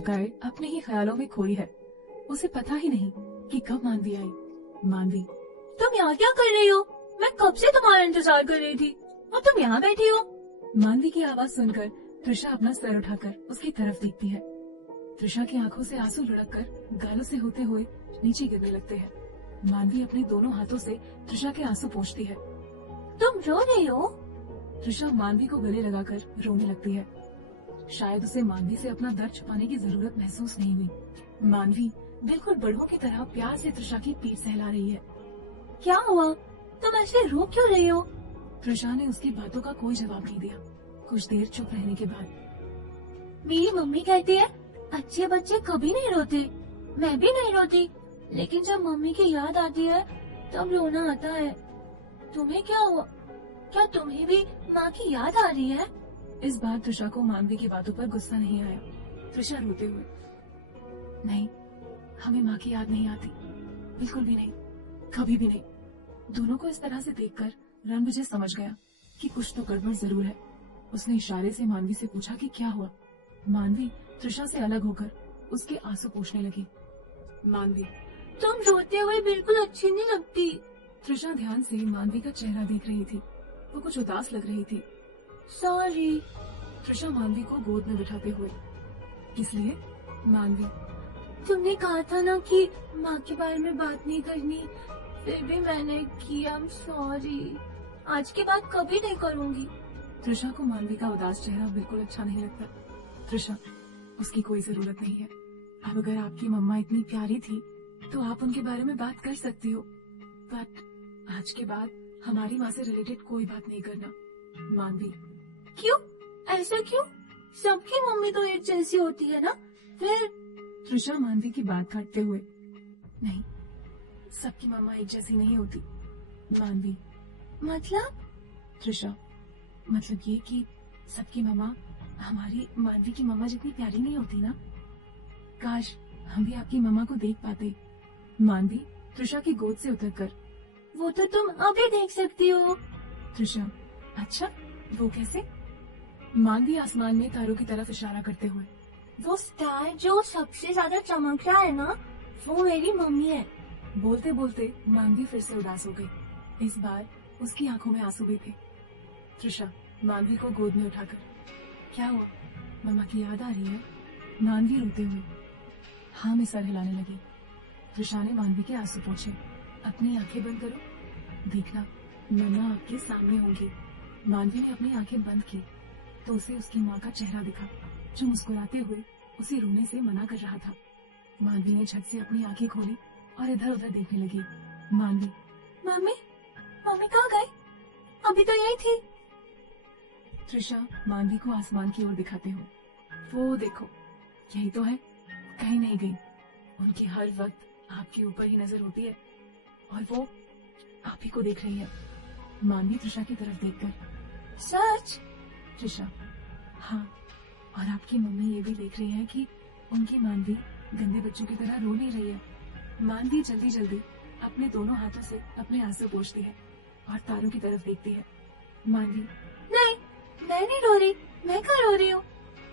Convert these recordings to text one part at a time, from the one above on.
गाय अपने ही ख्यालों में खोई है। उसे पता ही नहीं कि कब मानवी आई। मानवी, तुम यहाँ क्या कर रही हो? मैं कब से तुम्हारा इंतजार कर रही थी और तुम यहाँ बैठी हो। मानवी की आवाज सुनकर त्रिशा अपना सर उठाकर उसकी तरफ देखती है। त्रिशा की आंखों से आंसू लुढ़ककर गालों से होते हुए नीचे गिरने लगते हैं। मानवी अपने दोनों हाथों से त्रिशा के आंसू पोंछती है। तुम रो रही हो? त्रिशा मानवी को गले लगाकर रोने लगती है। शायद उसे मानवी से अपना दर्द छुपाने की जरूरत महसूस नहीं हुई। मानवी बिल्कुल बड़ों की तरह प्यार से त्रिशा की पीठ सहला रही है। क्या हुआ? तुम ऐसे रो क्यों रही हो? त्रिशा ने उसकी बातों का कोई जवाब नहीं दिया। कुछ देर चुप रहने के बाद, मेरी मम्मी कहती है अच्छे बच्चे कभी नहीं रोते। मैं भी नहीं रोती, लेकिन जब मम्मी की याद आती है तब रोना आता है। तुम्हें क्या हुआ? क्या तुम्हें भी माँ की याद आ रही है? इस बार त्रिशा को मानवी की बातों पर गुस्सा नहीं आया। त्रिशा रोते हुए, नहीं, हमें माँ की याद नहीं आती, बिल्कुल भी नहीं, कभी भी नहीं। दोनों को इस तरह से देखकर रणविजय समझ गया कि कुछ तो गड़बड़ जरूर है। उसने इशारे से मानवी से पूछा कि क्या हुआ। मानवी त्रिशा से अलग होकर उसके आंसू पोंछने लगी। मानवी, तुम रोते हुए बिल्कुल अच्छी नहीं लगती। त्रिशा ध्यान से मानवी का चेहरा देख रही थी। वो कुछ उदास लग रही थी। सॉरी। त्रिशा मानवी को गोद में बिठाते हुए, इसलिए? मानवी, तुमने कहा था ना कि माँ के बारे में बात नहीं करनी, फिर भी मैंने की। I am sorry. आज के बाद कभी नहीं करूँगी। त्रिशा को मानवी का उदास चेहरा बिल्कुल अच्छा नहीं लगता। त्रिशा, उसकी कोई जरूरत नहीं है। अब अगर आपकी मम्मा इतनी प्यारी थी तो आप उनके बारे में बात कर सकती हो, बट आज के बाद हमारी माँ से रिलेटेड कोई बात नहीं करना। मानवी, क्यों? ऐसा क्यों? सबकी मम्मी तो एक जैसी होती है ना। फिर? त्रिशा मानवी की बात काटते हुए, नहीं, सबकी मम्मा एक जैसी नहीं होती। मानवी, मतलब? त्रिशा, मतलब ये कि सबकी मम्मा हमारी मानवी की मम्मा जितनी प्यारी नहीं होती ना। काश हम भी आपकी मम्मा को देख पाते। मानवी त्रिशा की गोद से उतरकर, वो तो तुम अभी देख सकती हो। त्रिशा, अच्छा, वो कैसे? मानवी आसमान में तारों की तरफ इशारा करते हुए, वो स्टार जो सबसे ज्यादा चमक रहा है ना, वो मेरी मम्मी है। बोलते बोलते मानवी फिर से उदास हो गई। इस बार उसकी आंखों में आंसू भी थे। त्रिशा मानवी को गोद में उठाकर, क्या हुआ, मम्मा की याद आ रही है? मानवी रोते हुए हाँ में सर हिलाने लगी। त्रिशा ने मानवी के आंसू पोंछे। अपनी आंखें बंद करो, देखना मम्मा आपके सामने होंगी। मानवी ने अपनी आंखें बंद की तो उसे उसकी माँ का चेहरा दिखा, जो मुस्कुराते हुए उसे रोने से मना कर रहा था। मानवी ने झट से अपनी आंखें खोली और इधर उधर देखने लगी। मानवी, मम्मी, मम्मी कहाँ गई? अभी तो यही थी। त्रिशा मानवी को आसमान की ओर दिखाते हुए, वो देखो, यही तो है, कहीं नहीं गई। उनकी हर वक्त आपके ऊपर ही नजर होती है और वो आप ही को देख रही है। मानवी त्रिशा की तरफ देखकर, सच? त्रिशा, हाँ, और आपकी मम्मी ये भी देख रही है कि उनकी मानवी गंदे बच्चों की तरह रो नहीं रही है। मानवी जल्दी जल्दी अपने दोनों हाथों से अपने आंसू पोंछती है और तारों की तरफ देखती है। मानवी, नहीं, मैं नहीं रो रही। मैं कहाँ रो रही हूँ?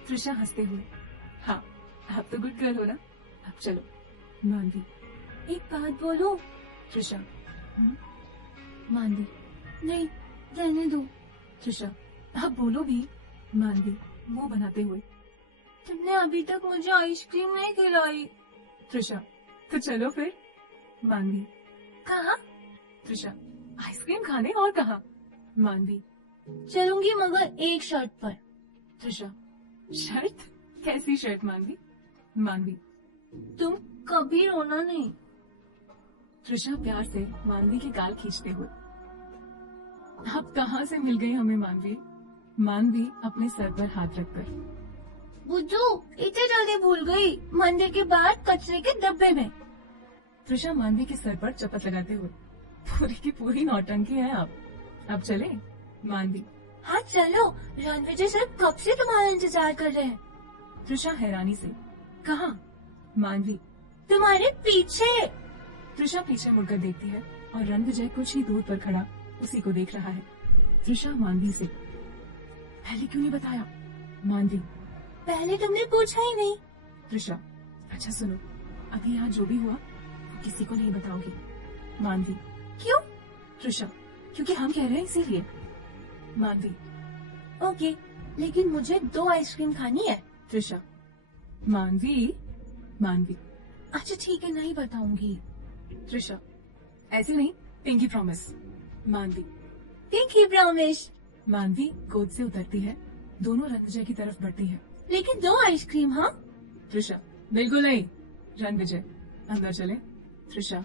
त्रिशा हंसते हुए, हाँ, आप तो गुड गर्ल हो ना, अब चलो। मानवी, एक बात बोलूं? त्रिशा, मानवी, नहीं, रहने दो। त्रिशा, आप बोलो भी। मानवी मुंह बनाते हुए, तुमने अभी तक मुझे आइसक्रीम नहीं खिलाई। त्रिशा, तो चलो फिर। मानवी, कहाँ? त्रिशा, आइसक्रीम खाने और कहाँ? मानवी, चलूंगी मगर एक शर्त पर। त्रिशा, शर्त? कैसी शर्त मानवी? मानवी, तुम कभी रोना नहीं। त्रिशा प्यार से मानवी की गाल खींचते हुए, आप कहाँ से मिल गई हमें मानवी? मानवी अपने सर पर हाथ रखकर, बुद्धू, इतने जल्दी भूल गई? मंदिर के बाहर कचरे के डब्बे में। त्रिशा मानवी के सर पर चपत लगाते हुए, पूरी की पूरी नौटंकी है आप। अब चले? मानवी, हाँ चलो, रणविजय सर कब से तुम्हारा इंतजार कर रहे हैं। त्रिशा हैरानी से, कहाँ? मानवी, तुम्हारे पीछे। त्रिशा पीछे मुड़कर देखती है और रणविजय कुछ ही दूर पर खड़ा उसी को देख रहा है। त्रिशा मानवी से, पहले क्यों नहीं बताया? मानवी, पहले तुमने पूछा ही नहीं। त्रिशा, अच्छा सुनो, अभी यहाँ जो भी हुआ वो किसी को नहीं बताओगी। मानवी, क्यों? त्रिशा, क्योंकि हम कह रहे हैं इसीलिए। मानवी, ओके, लेकिन मुझे 2 आइसक्रीम खानी है। त्रिशा, मानवी, मानवी, अच्छा ठीक है, नहीं बताऊंगी। त्रिशा, ऐसे नहीं, पिंकी प्रॉमिस। मानवी, पिंकी प्रॉमिस। मानवी गोद से उतरती है, दोनों रणविजय की तरफ बढ़ती है। लेकिन 2 आइसक्रीम। हाँ त्रिशा, बिल्कुल नहीं। रणविजय, अंदर चले। त्रिशा,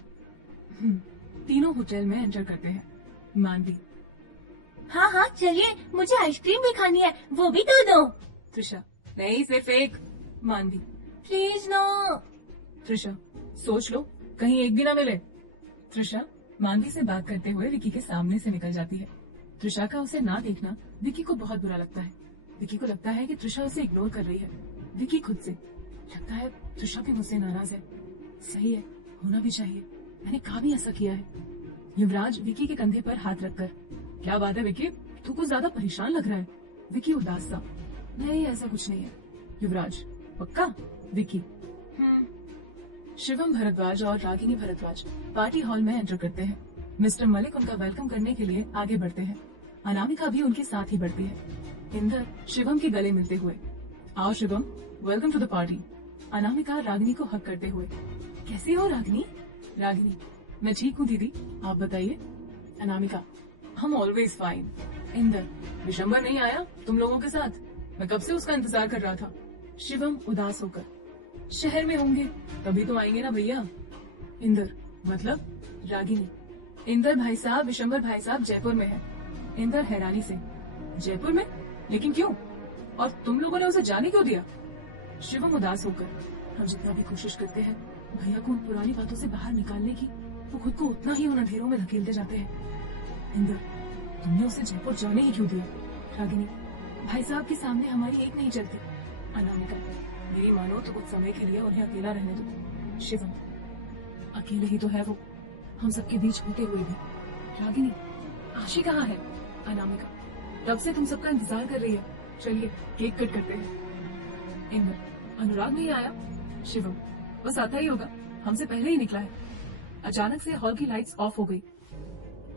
तीनों होटल में एंटर करते हैं। मानवी, हाँ हाँ चलिए, मुझे आइसक्रीम भी खानी है, वो भी दो। त्रिशा, नहीं सिर्फ एक। मानवी, प्लीज नो। त्रिशा, सोच लो, कहीं एक भी ना मिले। त्रिशा मानवी से बात करते हुए विकी के सामने से निकल जाती है। त्रिशा का उसे ना देखना विकी को बहुत बुरा लगता है। विकी को लगता है कि त्रिशा उसे इग्नोर कर रही है। विकी खुद से लगता है त्रिशा भी मुझसे नाराज है। सही है, होना भी चाहिए, मैंने कहा भी ऐसा किया है। युवराज विकी के कंधे पर हाथ रखकर, क्या बात है विकी, तू कुछ ज्यादा परेशान लग रहा है। विकी उदास सा, नहीं ऐसा कुछ नहीं है। युवराज, पक्का? विकी, शिवम भारद्वाज और रागिनी भारद्वाज पार्टी हॉल में एंटर करते हैं। मिस्टर मलिक उनका वेलकम करने के लिए आगे बढ़ते हैं। अनामिका भी उनके साथ ही बढ़ती है। इंदर शिवम के गले मिलते हुए, आओ Shivam, welcome to the party. Anamika Ragini को हक करते हुए, कैसे हो रागिनी? रागिनी, मैं ठीक हूँ दीदी, आप बताइए। अनामिका, हम ऑलवेज फाइन। इंदर, विशंबर नहीं आया तुम लोगों के साथ? मैं कब से उसका इंतजार कर रहा था। शिवम उदास होकर, शहर में होंगे तभी तो आएंगे ना भैया। इंदर, मतलब? रागिनी, इंदर भाई साहब, विशंबर भाई साहब जयपुर में है। इंदर हैरानी से, जयपुर में? लेकिन क्यों? और तुम लोगों ने उसे जाने क्यों दिया? शिवम उदास होकर, हम जितना भी कोशिश करते हैं भैया को उन पुरानी बातों से बाहर निकालने की, वो खुद को उतना ही उन अंधेरों में धकेलते जाते हैं। इंदर, तुमने उसे जयपुर जाने ही क्यों दिया? रागिनी, भाई साहब के सामने हमारी एक नहीं चलती। अनामिका, मेरी मानो तो कुछ समय के लिए उन्हें अकेला रहने दो। शिवम, अकेले ही तो है वो, हम सबके बीच होते हुए भी। रागिनी, आशी कहाँ है? अनामिका, तब से तुम सबका इंतजार कर रही है, चलिए केक कट करते हैं। इंदर, अनुराग नहीं आया? शिवम, बस आता ही होगा, हमसे पहले ही निकला है। अचानक से हॉल की लाइट्स ऑफ हो गई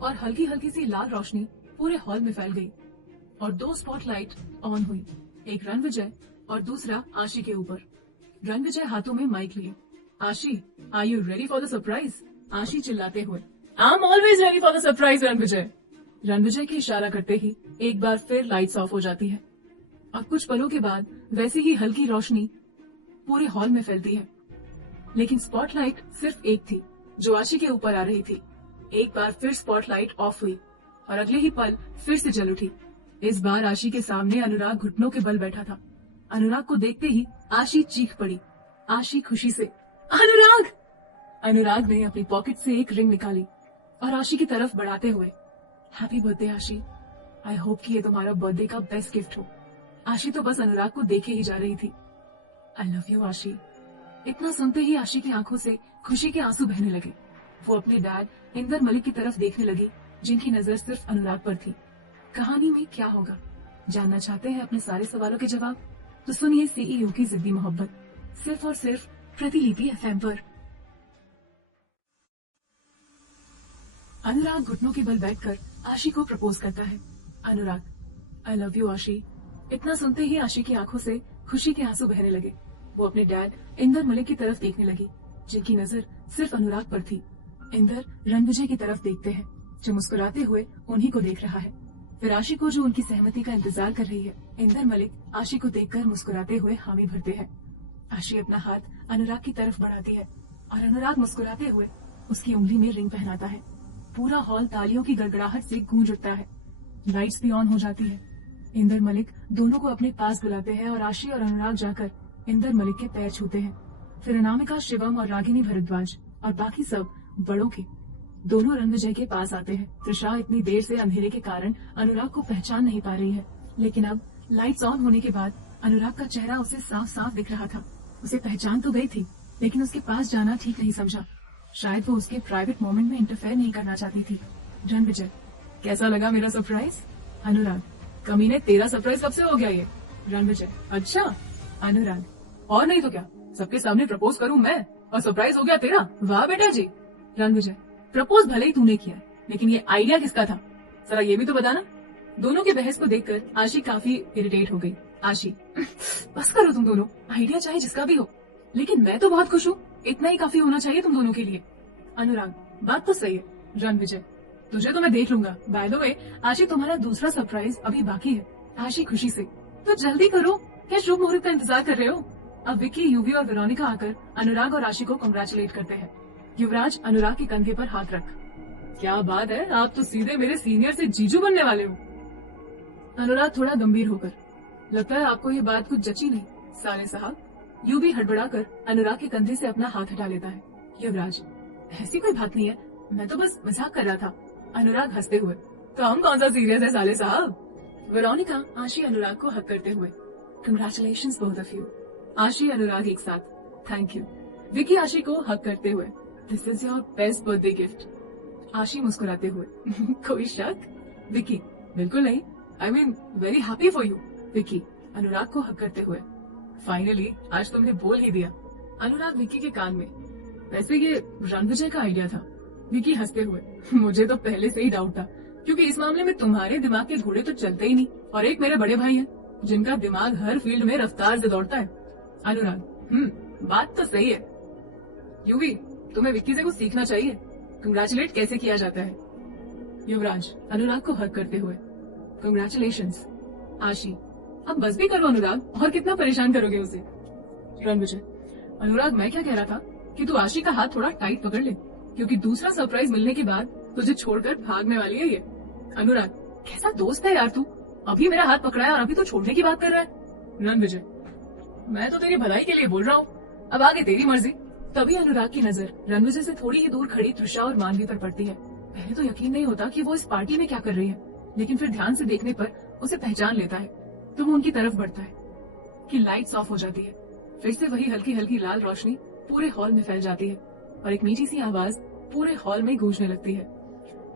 और हल्की हल्की सी लाल रोशनी पूरे हॉल में फैल गई और 2 स्पॉटलाइट ऑन हुई, एक रणविजय और दूसरा आशी के ऊपर। रणविजय हाथों में माइक लिए, Aashi, are you ready for the surprise? Aashi चिल्लाते हुए, I am always ready for the surprise Ranvijay. Ranvijay की इशारा करते ही एक बार फिर लाइट्स ऑफ हो जाती है और कुछ पलों के बाद वैसी ही हल्की रोशनी पूरे हॉल में फैलती है, लेकिन स्पॉटलाइट सिर्फ एक थी जो आशी के ऊपर आ रही थी। एक बार फिर स्पॉटलाइट ऑफ हुई और अगले ही पल फिर से जल उठी। इस बार आशी के सामने अनुराग घुटनों के बल बैठा था। अनुराग को देखते ही आशी चीख पड़ी। आशी खुशी से, अनुराग! अनुराग ने अपनी पॉकेट से एक रिंग निकाली और आशी की तरफ बढ़ाते हुए, हैप्पी बर्थडे आशी, आई होप कि ये तुम्हारा बर्थडे का बेस्ट गिफ्ट हो। आशी तो बस अनुराग को देखे ही जा रही थी। आई लव यू आशी। इतना सुनते ही आशी की आंखों से खुशी के आंसू बहने लगे। वो अपने डैड इंदर मलिक की तरफ देखने लगी, जिनकी नजर सिर्फ अनुराग पर थी। कहानी में क्या होगा? जानना चाहते हैं अपने सारे सवालों के जवाब? तो सुनिए सीईओ की जिद्दी मोहब्बत, सिर्फ और सिर्फ प्रतिलिपि एफएम पर। अनुराग घुटनों के बल बैठकर आशी को प्रपोज करता है। अनुराग, आई लव यू आशी। इतना सुनते ही आशी की आंखों से खुशी के आंसू बहने लगे। वो अपने डैड इंदर मलिक की तरफ देखने लगी, जिनकी नजर सिर्फ अनुराग पर थी। इंदर रणविजय की तरफ देखते हैं, जो मुस्कुराते हुए उन्हीं को देख रहा है। फिर आशी को, जो उनकी सहमति का इंतजार कर रही है। इंदर मलिक आशी को देखकर मुस्कुराते हुए हामी भरते हैं। आशी अपना हाथ अनुराग की तरफ बढ़ाती है और अनुराग मुस्कुराते हुए उसकी उंगली में रिंग पहनाता है। पूरा हॉल तालियों की गड़गड़ाहट से गूंज उठता है। लाइट्स भी ऑन हो जाती है। इंदर मलिक दोनों को अपने पास बुलाते हैं और आशी और अनुराग जाकर इंदर मलिक के पैर छूते हैं। फिर अनामिका, शिवम और रागिनी भारद्वाज और बाकी सब बड़ों के दोनों रणविजय के पास आते हैं। त्रिशा इतनी देर से अंधेरे के कारण अनुराग को पहचान नहीं पा रही है, लेकिन अब लाइट्स ऑन होने के बाद अनुराग का चेहरा उसे साफ साफ दिख रहा था। उसे पहचान तो गई थी, लेकिन उसके पास जाना ठीक नहीं समझा। शायद वो उसके प्राइवेट मोमेंट में इंटरफेयर नहीं करना चाहती थी। रणविजय, कैसा लगा मेरा सरप्राइज? अनुराग, कमीने तेरा सरप्राइज कब से हो गया ये? रणविजय, अच्छा। अनुराग, और नहीं तो क्या, सबके सामने प्रपोज करूं मैं और सरप्राइज हो गया तेरा। वाह बेटा जी। रणविजय, प्रपोज भले ही तूने किया, लेकिन ये आइडिया किसका था, जरा ये भी तो बताना। दोनों के बहस को देखकर आशी काफी इरिटेट हो गई। आशी, बस करो तुम दोनों, आइडिया चाहे जिसका भी हो, लेकिन मैं तो बहुत खुश हूँ, इतना ही काफी होना चाहिए तुम दोनों के लिए। अनुराग, बात तो सही है। रणविजय, तुझे तो मैं देख लूंगा। बाय द वे, आशी तुम्हारा दूसरा सरप्राइज अभी बाकी है। आशी खुशी से, तो जल्दी करो, क्या शुभ मुहूर्त का इंतजार कर रहे हो। अब विक्की, यूवी और वेरोनिका आकर अनुराग और आशी को कंग्रेचुलेट करते हैं। युवराज अनुराग के कंधे पर हाथ रख, क्या बात है, आप तो सीधे मेरे सीनियर से जीजू बनने वाले हो। अनुराग थोड़ा गंभीर होकर, लगता है आपको ये बात कुछ जची नहीं साले साहब। यूवी हड़बड़ाकर अनुराग के कंधे से अपना हाथ हटा लेता है। युवराज, ऐसी कोई बात नहीं है, मैं तो बस मजाक कर रहा था। अनुराग हंसते हुए, तो हम कौन सा सीरियस है साले साहब। वेरोनिका आशी अनुराग को हक करते हुए, कंग्रेचुलेशंस बोथ ऑफ यू। आशी अनुराग एक साथ, थैंक यू। विकी आशी को हक करते हुए, this is your best birthday gift. Ashi मुस्कुराते हुए, कोई शक। विकी, बिल्कुल नहीं, I mean very happy for you. Vicky Anurag को हक करते हुए, फाइनली आज तुमने बोल ही दिया। अनुराग विकी के कान में, वैसे ये रणविजय का आइडिया था। विकी हंसते हुए, मुझे तो पहले से ही डाउट था, क्योंकि इस मामले में तुम्हारे दिमाग के घोड़े तो चलते ही नहीं, और एक मेरे बड़े भाई हैं जिनका दिमाग हर फील्ड में रफ्तार से दौड़ता है। अनुराग, बात तो सही है। यूवी, तुम्हें विक्की से कुछ सीखना चाहिए, कंग्रेचुलेट कैसे किया जाता है। युवराज अनुराग को हक करते हुए, कंग्रेचुलेशंस। आशी, अब बस भी करो अनुराग, और कितना परेशान करोगे उसे। रणविजय, अनुराग मैं क्या कह रहा था कि तू आशी का हाथ थोड़ा टाइट पकड़ ले, क्योंकि दूसरा सरप्राइज मिलने के बाद तुझे छोड़कर भागने वाली है ये। अनुराग, कैसा दोस्त है यार तू, अभी मेरा हाथ पकड़ा है और अभी तो छोड़ने की बात कर रहा है। रणविजय, मैं तो तेरी भलाई के लिए बोल रहा हूँ, अब आगे तेरी मर्जी। तभी अनुराग की नजर रणविजय से थोड़ी ही दूर खड़ी त्रिशा और मानवी पर पड़ती है। पहले तो यकीन नहीं होता कि वो इस पार्टी में क्या कर रही है, लेकिन फिर ध्यान से देखने पर उसे पहचान लेता है, तो वो उनकी तरफ बढ़ता है कि लाइट्स ऑफ हो जाती है। फिर से वही हल्की हल्की लाल रोशनी पूरे हॉल में फैल जाती है और एक मीठी सी आवाज पूरे हॉल में गूंजने लगती है।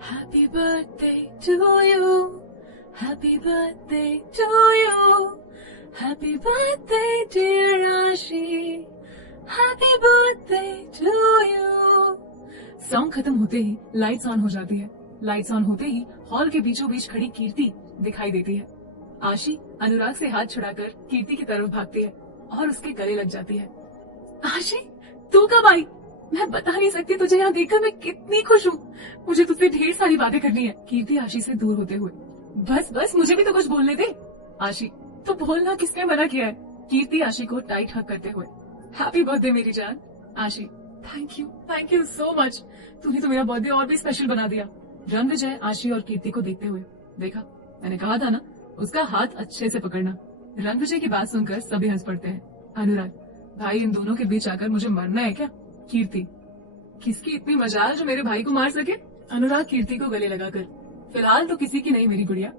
Happy birthday to you, happy birthday to you, happy birthday dear Ashi, happy birthday to you. Song खत्म होते ही लाइट्स ऑन हो जाती है। लाइट्स ऑन होते ही हॉल के बीचों बीच खड़ी कीर्ति दिखाई देती है। आशी अनुराग से हाथ छुड़ाकर कीर्ति की तरफ भागती है और उसके गले लग जाती है। आशी, तू कब आई? मैं बता नहीं सकती तुझे यहाँ देखकर मैं कितनी खुश हूँ। मुझे तुझसे ढेर सारी बातें करनी है। कीर्ति आशी से दूर होते हुए, बस बस मुझे भी तो कुछ बोलने दे। आशी, तो बोलना, किसने मना किया है। कीर्ति आशी को टाइट हक करते हुए, हैप्पी बर्थडे मेरी जान। आशी, थैंक यू सो मच, तूने तो मेरा बर्थडे और भी स्पेशल बना दिया। रणविजय आशी और कीर्ति को देखते हुए, देखा मैंने कहा था ना, उसका हाथ अच्छे से पकड़ना। रणविजय की बात सुनकर सभी हंस पड़ते हैं। अनुराग, भाई इन दोनों के बीच आकर मुझे मरना है क्या। कीर्ति, किसकी इतनी मजाल जो मेरे भाई को मार सके। अनुराग कीर्ति को गले लगाकर, फिलहाल तो किसी की नहीं मेरी गुड़िया।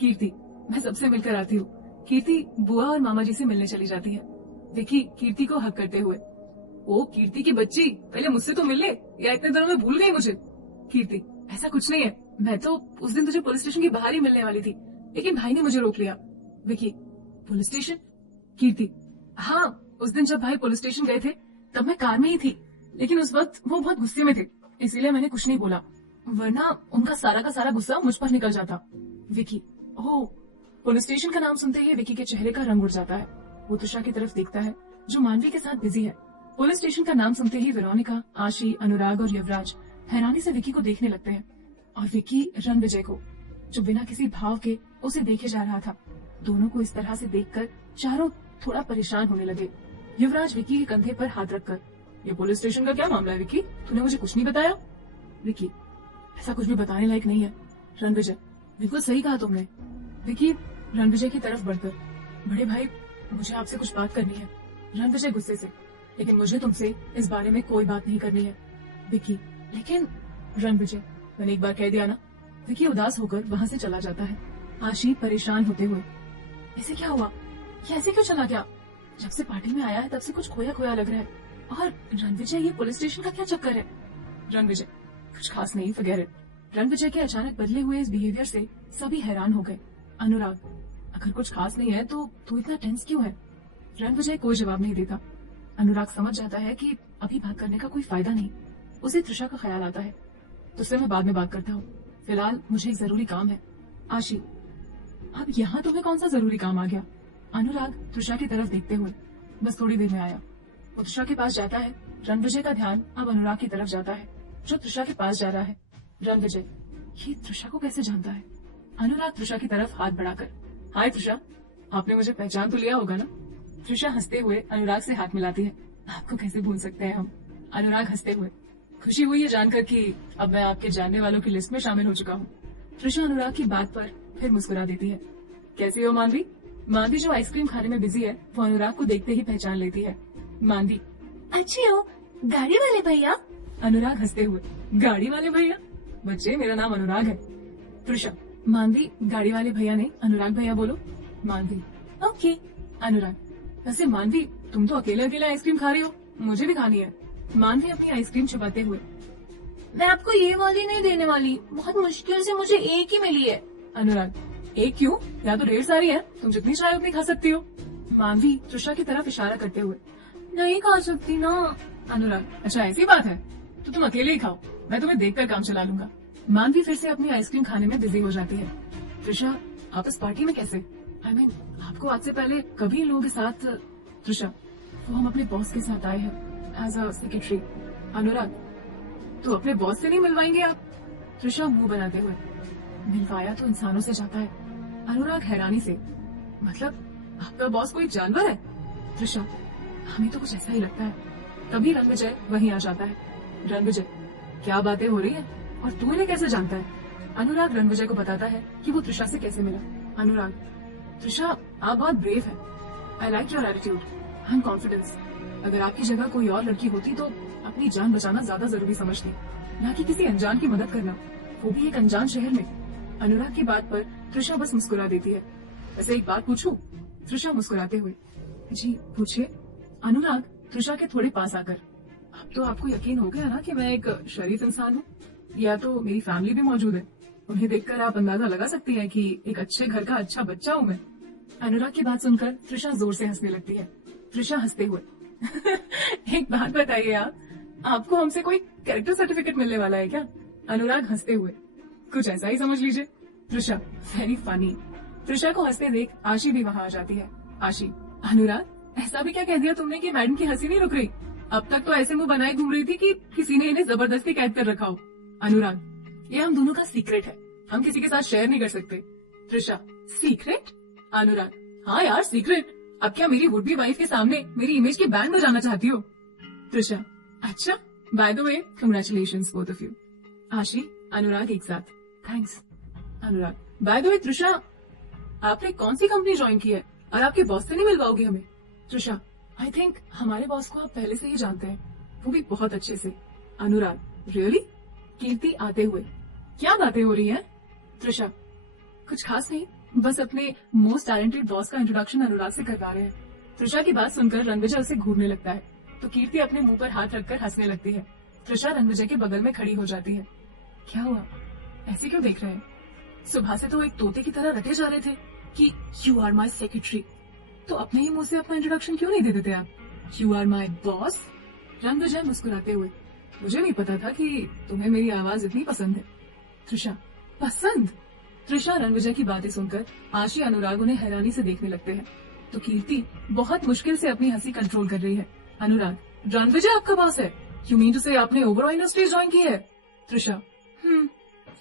कीर्ति, मैं सबसे मिलकर आती हूँ। कीर्ति बुआ और मामा जी से मिलने चली जाती है। विकी कीर्ति को हक करते हुए, ओ कीर्ति की बच्ची, पहले मुझसे तो मिल ले, या इतने दिनों में भूल गई मुझे। कीर्ति, ऐसा कुछ नहीं है, मैं तो उस दिन तुझे पुलिस स्टेशन के बाहर ही मिलने वाली थी, लेकिन भाई ने मुझे रोक लिया। Vicky, police station? कीर्ति, हाँ, उस दिन जब भाई पुलिस स्टेशन गए थे तब मैं कार में ही थी, लेकिन उस वक्त वो बहुत गुस्से में थे, इसीलिए मैंने कुछ नहीं बोला, वरना उनका सारा का सारा गुस्सा मुझ पर निकल जाता। विकी, ओह। पुलिस स्टेशन का नाम सुनते ही विकी के चेहरे का रंग उड़ जाता है। वो तुषा की तरफ देखता है जो मानवी के साथ बिजी है। पुलिस स्टेशन का नाम सुनते ही वेरोनिका, आशी, अनुराग और युवराज हैरानी से विकी को देखने लगते हैं, और विकी रणविजय को, जो बिना किसी भाव के उसे देखे जा रहा था। दोनों को इस तरह से देखकर चारों थोड़ा परेशान होने लगे। युवराज विकी के कंधे पर हाथ रखकर, ये पुलिस स्टेशन का क्या मामला है विकी, तूने मुझे कुछ नहीं बताया। विकी, ऐसा कुछ भी बताने लायक नहीं है। रणविजय, बिल्कुल सही कहा तुमने। विकी रणविजय की तरफ बढ़कर, बड़े भाई मुझे आपसे कुछ बात करनी है। रणविजय गुस्से से, लेकिन मुझे तुमसे इस बारे में कोई बात नहीं करनी है। विकी, लेकिन रणविजय, मैंने एक बार कह दिया ना। विकी उदास होकर वहाँ से चला जाता है। आशी परेशान होते हुए, ऐसे क्या हुआ, ये ऐसे क्यों चला गया? जब से पार्टी में आया है तब से कुछ खोया खोया लग रहा है। और रणविजय, ये पुलिस स्टेशन का क्या चक्कर है? रणविजय, कुछ खास नहीं, फॉरगेट इट। रणविजय के अचानक बदले हुए इस बिहेवियर से सभी हैरान हो गए। अनुराग, अगर कुछ खास नहीं है तो तू इतना टेंस क्यों है? रणविजय कोई जवाब नहीं देता। अनुराग समझ जाता है कि अभी बात करने का कोई फायदा नहीं। उसे त्रिशा का ख्याल आता है। तुझसे मैं बाद में बात करता हूँ, फिलहाल मुझे एक जरूरी काम है। आशी, अब यहाँ तुम्हें कौन सा जरूरी काम आ गया? अनुराग त्रिशा की तरफ देखते हुए, बस थोड़ी देर में आया। वो त्रिशा के पास जाता है। रणविजय का ध्यान अब अनुराग की तरफ जाता है, जो त्रिशा के पास जा रहा है। रणविजय, ये त्रिशा को कैसे जानता है? अनुराग त्रिशा की तरफ हाथ बढ़ाकर, हाय त्रिशा, आपने मुझे पहचान तो लिया होगा ना? त्रिशा हंसते हुए अनुराग से हाथ मिलाती है। आपको कैसे भूल सकते हैं हम? अनुराग हंसते हुए, खुशी हुई है जानकर कि अब मैं आपके जानने वालों की लिस्ट में शामिल हो चुका हूँ। त्रिशा अनुराग की बात पर फिर मुस्कुरा देती है। कैसी हो मानवी? मानवी जो आइसक्रीम खाने में बिजी है, वो अनुराग को देखते ही पहचान लेती है। मानवी, अच्छी हो, गाड़ी वाले भैया? अनुराग हंसते हुए, गाड़ी वाले भैया? बच्चे, मेरा नाम अनुराग है। त्रिशा, मानवी, गाड़ी वाले भैया ने अनुराग भैया बोलो। मानवी, ओके। अनुराग, वैसे मानवी, तुम तो अकेले अकेले आइसक्रीम खा रही हो, मुझे भी खानी है। मानवी अपनी आइसक्रीम छुपाते हुए, मैं आपको ये वाली नहीं देने वाली, बहुत मुश्किल से मुझे एक ही मिली है। अनुराग, एक क्यों? या तो ढेर सारी है, तुम जितनी चाहे उतनी खा सकती हो। मानवी त्रिशा की तरफ इशारा करते हुए, नहीं खा सकती ना। अनुराग, अच्छा ऐसी बात है, तो तुम अकेले ही खाओ, मैं तुम्हें देखकर काम चला लूंगा। मानवी फिर से अपनी आइसक्रीम खाने में बिजी हो जाती है। त्रिशा, आप इस पार्टी में कैसे? I mean, आपको आज से पहले कभी इन लोगों के साथ? त्रिशा, वो हम अपने बॉस के साथ आए हैं एज अ सेक्रेटरी। अनुराग, तो अपने बॉस से नहीं मिलवाएंगे आप? त्रिशा मुंह बनाते हुए, मिलवाया तो इंसानों से जाता है। अनुराग हैरानी से, मतलब आपका बॉस कोई जानवर है? त्रिशा, हमें तो कुछ ऐसा ही लगता है। तभी रणविजय वहीं आ जाता है। रणविजय, क्या बातें हो रही है और तू इन्हें कैसे जानता है? अनुराग रणविजय को बताता है कि वो त्रिशा से कैसे मिला। अनुराग, त्रिशा, आप बहुत ब्रेव है। I like your attitude and confidence. अगर आपकी जगह कोई और लड़की होती तो अपनी जान बचाना ज्यादा जरूरी समझती, न कि किसी अनजान की मदद करना, वो भी एक अनजान शहर में। अनुराग की बात पर त्रिशा बस मुस्कुरा देती है। वैसे एक बात पूछूं? त्रिशा मुस्कुराते हुए, जी पूछिए। अनुराग त्रिशा के थोड़े पास आकर, अब तो आपको यकीन हो गया ना कि मैं एक शरीफ इंसान हूँ? या तो मेरी फैमिली भी मौजूद है, उन्हें देखकर आप अंदाजा लगा सकती हैं कि एक अच्छे घर का अच्छा बच्चा हूँ मैं। अनुराग की बात सुनकर त्रिशा जोर से हंसने लगती है। त्रिशा हंसते हुए, एक बात बताइए आप, आपको हमसे कोई कैरेक्टर सर्टिफिकेट मिलने वाला है क्या? अनुराग हंसते हुए, कुछ ऐसा ही समझ लीजिए। Trisha, very funny. त्रिशा को हंसते देख आशी भी वहाँ आ जाती है। आशी, अनुराग, ऐसा भी क्या कह दिया तुमने कि मैडम की हंसी नहीं रुक रही? अब तक तो ऐसे मुंह बनाए घूम रही थी कि किसी ने इन्हें जबरदस्ती कैद कर रखा हो। अनुराग, ये हम दोनों का सीक्रेट है, हम किसी के साथ शेयर नहीं कर सकते। त्रिशा, सीक्रेट? अनुराग, हाँ यार सीक्रेट। अब क्या मेरी वुड बी वाइफ के सामने मेरी इमेज की बैंड बजाना चाहती हो? त्रिशा, अच्छा, by the way congratulations both of you. आशी, अनुराग एक साथ, thanks. Anurag, by the way Trisha, आपने कौन सी कंपनी ज्वाइन की है और आपके बॉस से नहीं मिलवाओगे हमें? त्रिशा, आई थिंक हमारे बॉस को आप पहले से ही जानते हैं, वो भी बहुत अच्छे से। अनुराग, रियली? कीर्ति आते हुए, क्या बातें हो रही हैं? त्रिशा, कुछ खास नहीं, बस अपने मोस्ट टैलेंटेड बॉस का इंट्रोडक्शन अनुराग से करवा रहे हैं। त्रिशा की बात सुनकर रणविजय उसे घूरने लगता है, तो कीर्ति अपने मुंह पर हाथ रखकर हंसने लगती है। त्रिशा रणविजय के बगल में खड़ी हो जाती है। क्या हुआ, ऐसे क्यों देख रहे हैं? सुबह से तो एक तोते की तरह रटे जा रहे थे कि यू आर माई सेक्रेटरी, तो अपने ही मुंह से अपना इंट्रोडक्शन क्यों नहीं दे देते आप? You are my boss? Ranvijay मुस्कुराते हुए, मुझे नहीं पता था कि तुम्हें मेरी आवाज इतनी पसंद है। त्रिशा, पसंद? त्रिशा रणविजय की बातें सुनकर आशी अनुराग उन्हें हैरानी से देखने लगते हैं, तो कीर्ति बहुत मुश्किल से अपनी हंसी कंट्रोल कर रही है। अनुराग, रणविजय आपका बॉस है? यू मीन टू से आपने ओबरॉय इंडस्ट्रीज ज्वाइन की है? त्रिशा,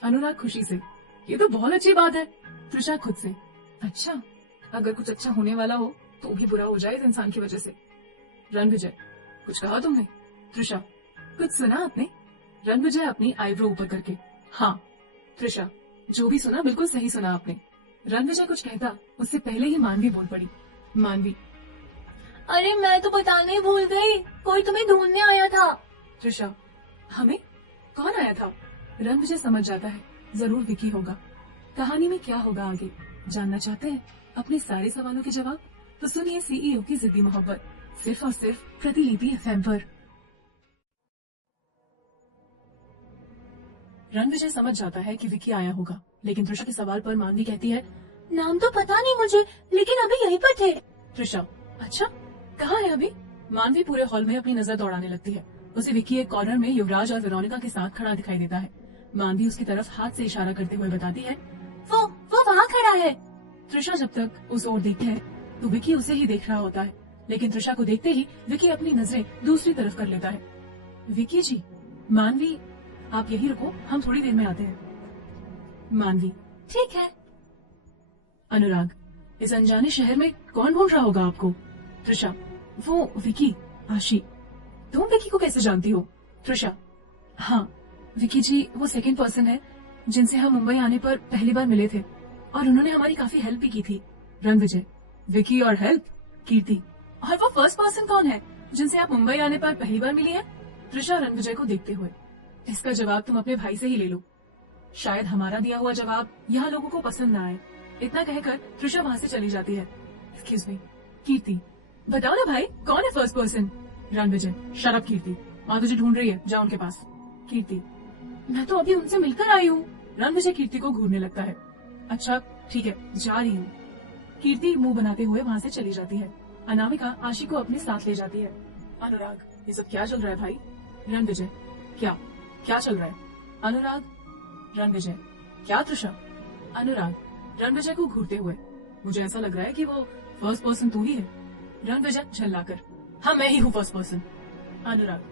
अनुराग खुशी से, ये तो बहुत अच्छी बात है। त्रिशा खुद से, अच्छा, अगर कुछ अच्छा होने वाला हो तो भी बुरा हो जाए इस इंसान की वजह से। रणविजय, कुछ कहा तुमने? त्रिशा, कुछ सुना आपने? रणविजय अपनी आईब्रो ऊपर करके, हाँ। त्रिशा, जो भी सुना बिल्कुल सही सुना आपने। रणविजय कुछ कहता उससे पहले ही मानवी बोल पड़ी। मानवी, अरे मैं तो बताने ही भूल गई, कोई तुम्हें ढूंढने आया था। त्रिशा, हमें? कौन आया था? रणविजय समझ जाता है, जरूर विकी होगा। कहानी में क्या होगा आगे जानना चाहते हैं अपने सारे सवालों के जवाब? तो सुनिए सीईओ की जिद्दी मोहब्बत, सिर्फ और सिर्फ प्रतिलिपि एफएम पर। रणविजय समझ जाता है कि विकी आया होगा, लेकिन त्रिशा के सवाल पर मानवी कहती है, नाम तो पता नहीं मुझे, लेकिन अभी यहीं पर थे। त्रिशा, अच्छा, कहाँ है अभी? मानवी पूरे हॉल में अपनी नजर दौड़ाने लगती है। उसे विक्की एक कॉर्नर में युवराज और वेरोनिका के साथ खड़ा दिखाई देता है। मानवी उसकी तरफ हाथ से इशारा करते हुए बताती है, वो वहाँ खड़ा है। त्रिशा जब तक उस ओर देखती है तो विक्की उसे ही देख रहा होता है, लेकिन त्रिशा को देखते ही विक्की अपनी नजरें दूसरी तरफ कर लेता है। विक्की जी, मानवी आप यही रुको, हम थोड़ी देर में आते हैं। मानवी, ठीक है। अनुराग, इस अनजाने शहर में कौन ढूंढ रहा होगा आपको? त्रिशा, वो विक्की, आशी। तुम विक्की को कैसे जानती हो? त्रिशा, हाँ विक्की जी वो सेकंड पर्सन है जिनसे हम मुंबई आने पर पहली बार मिले थे और उन्होंने हमारी काफी हेल्प भी की थी। रणविजय, विक्की और हेल्प? कीर्ति, और वो फर्स्ट पर्सन कौन है जिनसे आप मुंबई आने पर पहली बार मिली है? त्रिशा रणविजय को देखते हुए, इसका जवाब तुम अपने भाई से ही ले लो। शायद हमारा दिया हुआ जवाब यहाँ लोगों को पसंद न आए। इतना कहकर त्रिशा वहाँ से चली जाती है। Excuse me. कीर्ति, बताओ ना भाई, कौन है first person? Ranvijay, shut up Kirti, माँ तुझे ढूंढ रही है, जाओ उनके पास। कीर्ति, मैं तो अभी उनसे मिलकर आई हूँ। रणविजय कीर्ति को घूरने लगता है। अच्छा ठीक है, जा रही हूँ। कीर्ति मुंह बनाते हुए वहाँ से चली जाती है। अनामिका आशी को अपने साथ ले जाती है। अनुराग, ये सब क्या चल रहा है भाई? रणविजय, क्या क्या चल रहा है? अनुराग, रणविजय, क्या त्रिशा? अनुराग, रणविजय को घूरते हुए, मुझे ऐसा लग रहा है कि वो फर्स्ट पर्सन तू ही है। रणविजय झल्लाकर, हाँ मैं ही हूँ फर्स्ट पर्सन। अनुराग,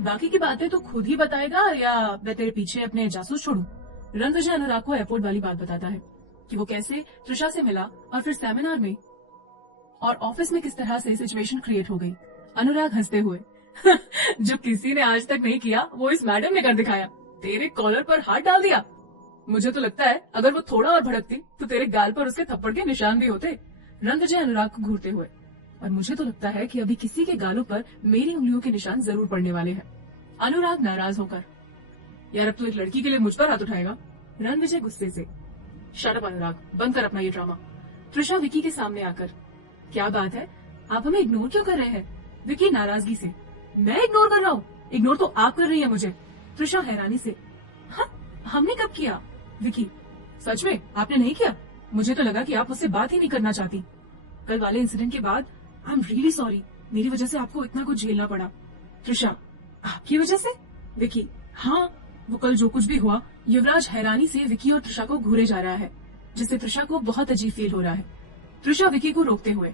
बाकी की बातें तो खुद ही बताएगा या मैं तेरे पीछे अपने जासूस छोड़ूं? रणविजय अनुराग को एयरपोर्ट वाली बात बताता है कि वो कैसे त्रिशा से मिला और फिर सेमिनार में और ऑफिस में किस तरह से सिचुएशन क्रिएट हो गई। अनुराग हंसते हुए, जो किसी ने आज तक नहीं किया वो इस मैडम ने कर दिखाया। तेरे कॉलर पर हाथ डाल दिया। मुझे तो लगता है अगर वो थोड़ा और भड़कती तो तेरे गाल पर उसके थप्पड़ के निशान भी होते। रणविजय अनुराग को घूरते हुए, और मुझे तो लगता है कि अभी किसी के गालों पर मेरी उंगलियों के निशान जरूर पड़ने वाले हैं। अनुराग नाराज होकर, यार अब तू एक लड़की के लिए मुझ पर हाथ उठाएगा? रणविजय गुस्से से, शट अप अनुराग, बंद कर अपना ये ड्रामा। त्रिशा विक्की के सामने आकर, क्या बात है, आप हमें इग्नोर क्यों कर रहे हैं? विक्की नाराजगी से, मैं इग्नोर कर रहा हूँ? इग्नोर तो आप कर रही है मुझे। त्रिशा हैरानी से, हाँ हमने कब किया? विक्की, सच में आपने नहीं किया? मुझे तो लगा कि आप मुझसे बात ही नहीं करना चाहती। कल वाले इंसिडेंट के बाद आई एम रियली सॉरी, मेरी वजह से आपको इतना कुछ झेलना पड़ा। त्रिशा, आपकी वजह से? विक्की, हाँ वो कल जो कुछ भी हुआ। युवराज हैरानी से विक्की और त्रिशा को घूरे जा रहा है, जिससे त्रिशा को बहुत अजीब फील हो रहा है। त्रिशा विक्की को रोकते हुए,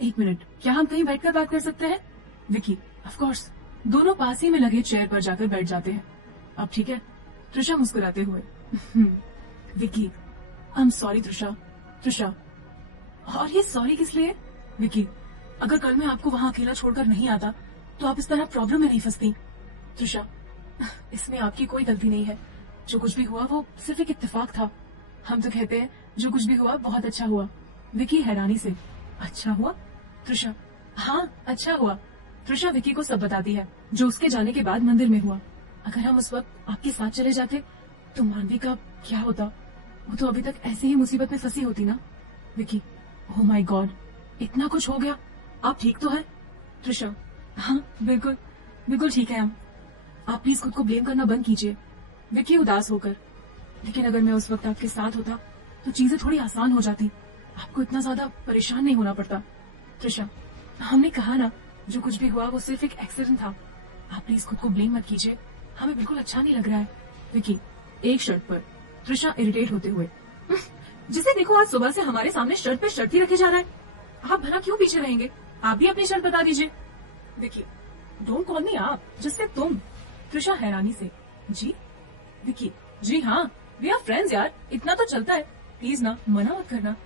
एक मिनट, क्या हम कहीं बैठकर बात कर सकते हैं? Vicky, of course. दोनों पास ही में लगे चेयर पर जाकर बैठ जाते हैं। अब ठीक है? त्रिशा मुस्कुराते हुए, Vicky, I am sorry Trisha. Trisha, और ये सॉरी किस लिए? विक्की, अगर कल मैं आपको वहाँ अकेला छोड़कर नहीं आता तो आप इस तरह प्रॉब्लम में नहीं फंसती। त्रिशा, इसमें आपकी कोई गलती नहीं है। जो कुछ भी हुआ वो सिर्फ एक इत्तेफाक था। हम तो कहते हैं जो कुछ भी हुआ बहुत अच्छा हुआ। विक्की हैरानी से, अच्छा हुआ? त्रिशा, हाँ अच्छा हुआ। त्रिशा विक्की को सब बताती है जो उसके जाने के बाद मंदिर में हुआ। अगर हम उस वक्त आपके साथ चले जाते तो मानवी का क्या होता? वो तो अभी तक ऐसे ही मुसीबत में फंसी होती ना। विक्की, ओह माय गॉड, इतना कुछ हो गया। आप ठीक तो है? त्रिशा, हाँ बिल्कुल बिल्कुल ठीक है हम। आप प्लीज खुद को ब्लेम करना बंद कीजिए। विक्की उदास होकर, लेकिन अगर मैं उस वक्त आपके साथ होता तो चीजें थोड़ी आसान हो जाती, आपको इतना ज्यादा परेशान नहीं होना पड़ता। त्रिशा, हमने कहा ना जो कुछ भी हुआ वो सिर्फ एक एक्सीडेंट था। आप प्लीज खुद को ब्लेम मत कीजिए, हमें बिल्कुल अच्छा नहीं लग रहा है। विक्की, एक शर्ट पर। त्रिशा इरिटेट होते हुए, जिसे देखो आज सुबह से हमारे सामने शर्ट पे शर्ट ही रखे जा रहा है। आप भला क्यों पीछे रहेंगे? आप भी अपनी शर्ट बता दीजिए। विक्की, डोंट कॉल मी आप, जिससे तुम। त्रिशा हैरानी से, जी? विक्की, जी हाँ, वी आर फ्रेंड्स यार, इतना तो चलता है, प्लीज ना मना मत करना।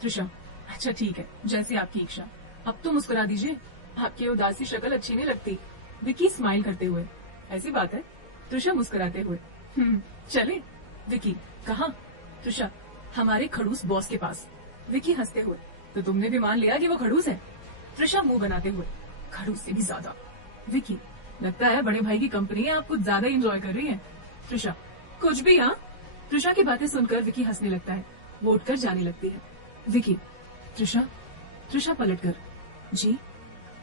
त्रिशा, अच्छा ठीक है, जैसे आपकी इच्छा। अब तो मुस्कुरा दीजिए, आपकी उदासी शक्ल अच्छी नहीं लगती। विक्की स्माइल करते हुए, ऐसी बात है? त्रिशा मुस्कुराते हुए, चले। विक्की, कहाँ? त्रिशा, हमारे खड़ूस बॉस के पास। विक्की हंसते हुए, तो तुमने भी मान लिया कि वो खड़ूस है? त्रिशा मुंह बनाते हुए, खड़ूस से भी ज्यादा। विक्की, लगता है बड़े भाई की कंपनी है, आप कुछ ज्यादा एंजॉय कर रही हैं। त्रिशा, कुछ भी। हाँ। त्रिशा की बातें सुनकर विक्की हंसने लगता है, वो उठकर जाने लगती है। विक्की, त्रिशा। त्रिशा पलटकर, जी?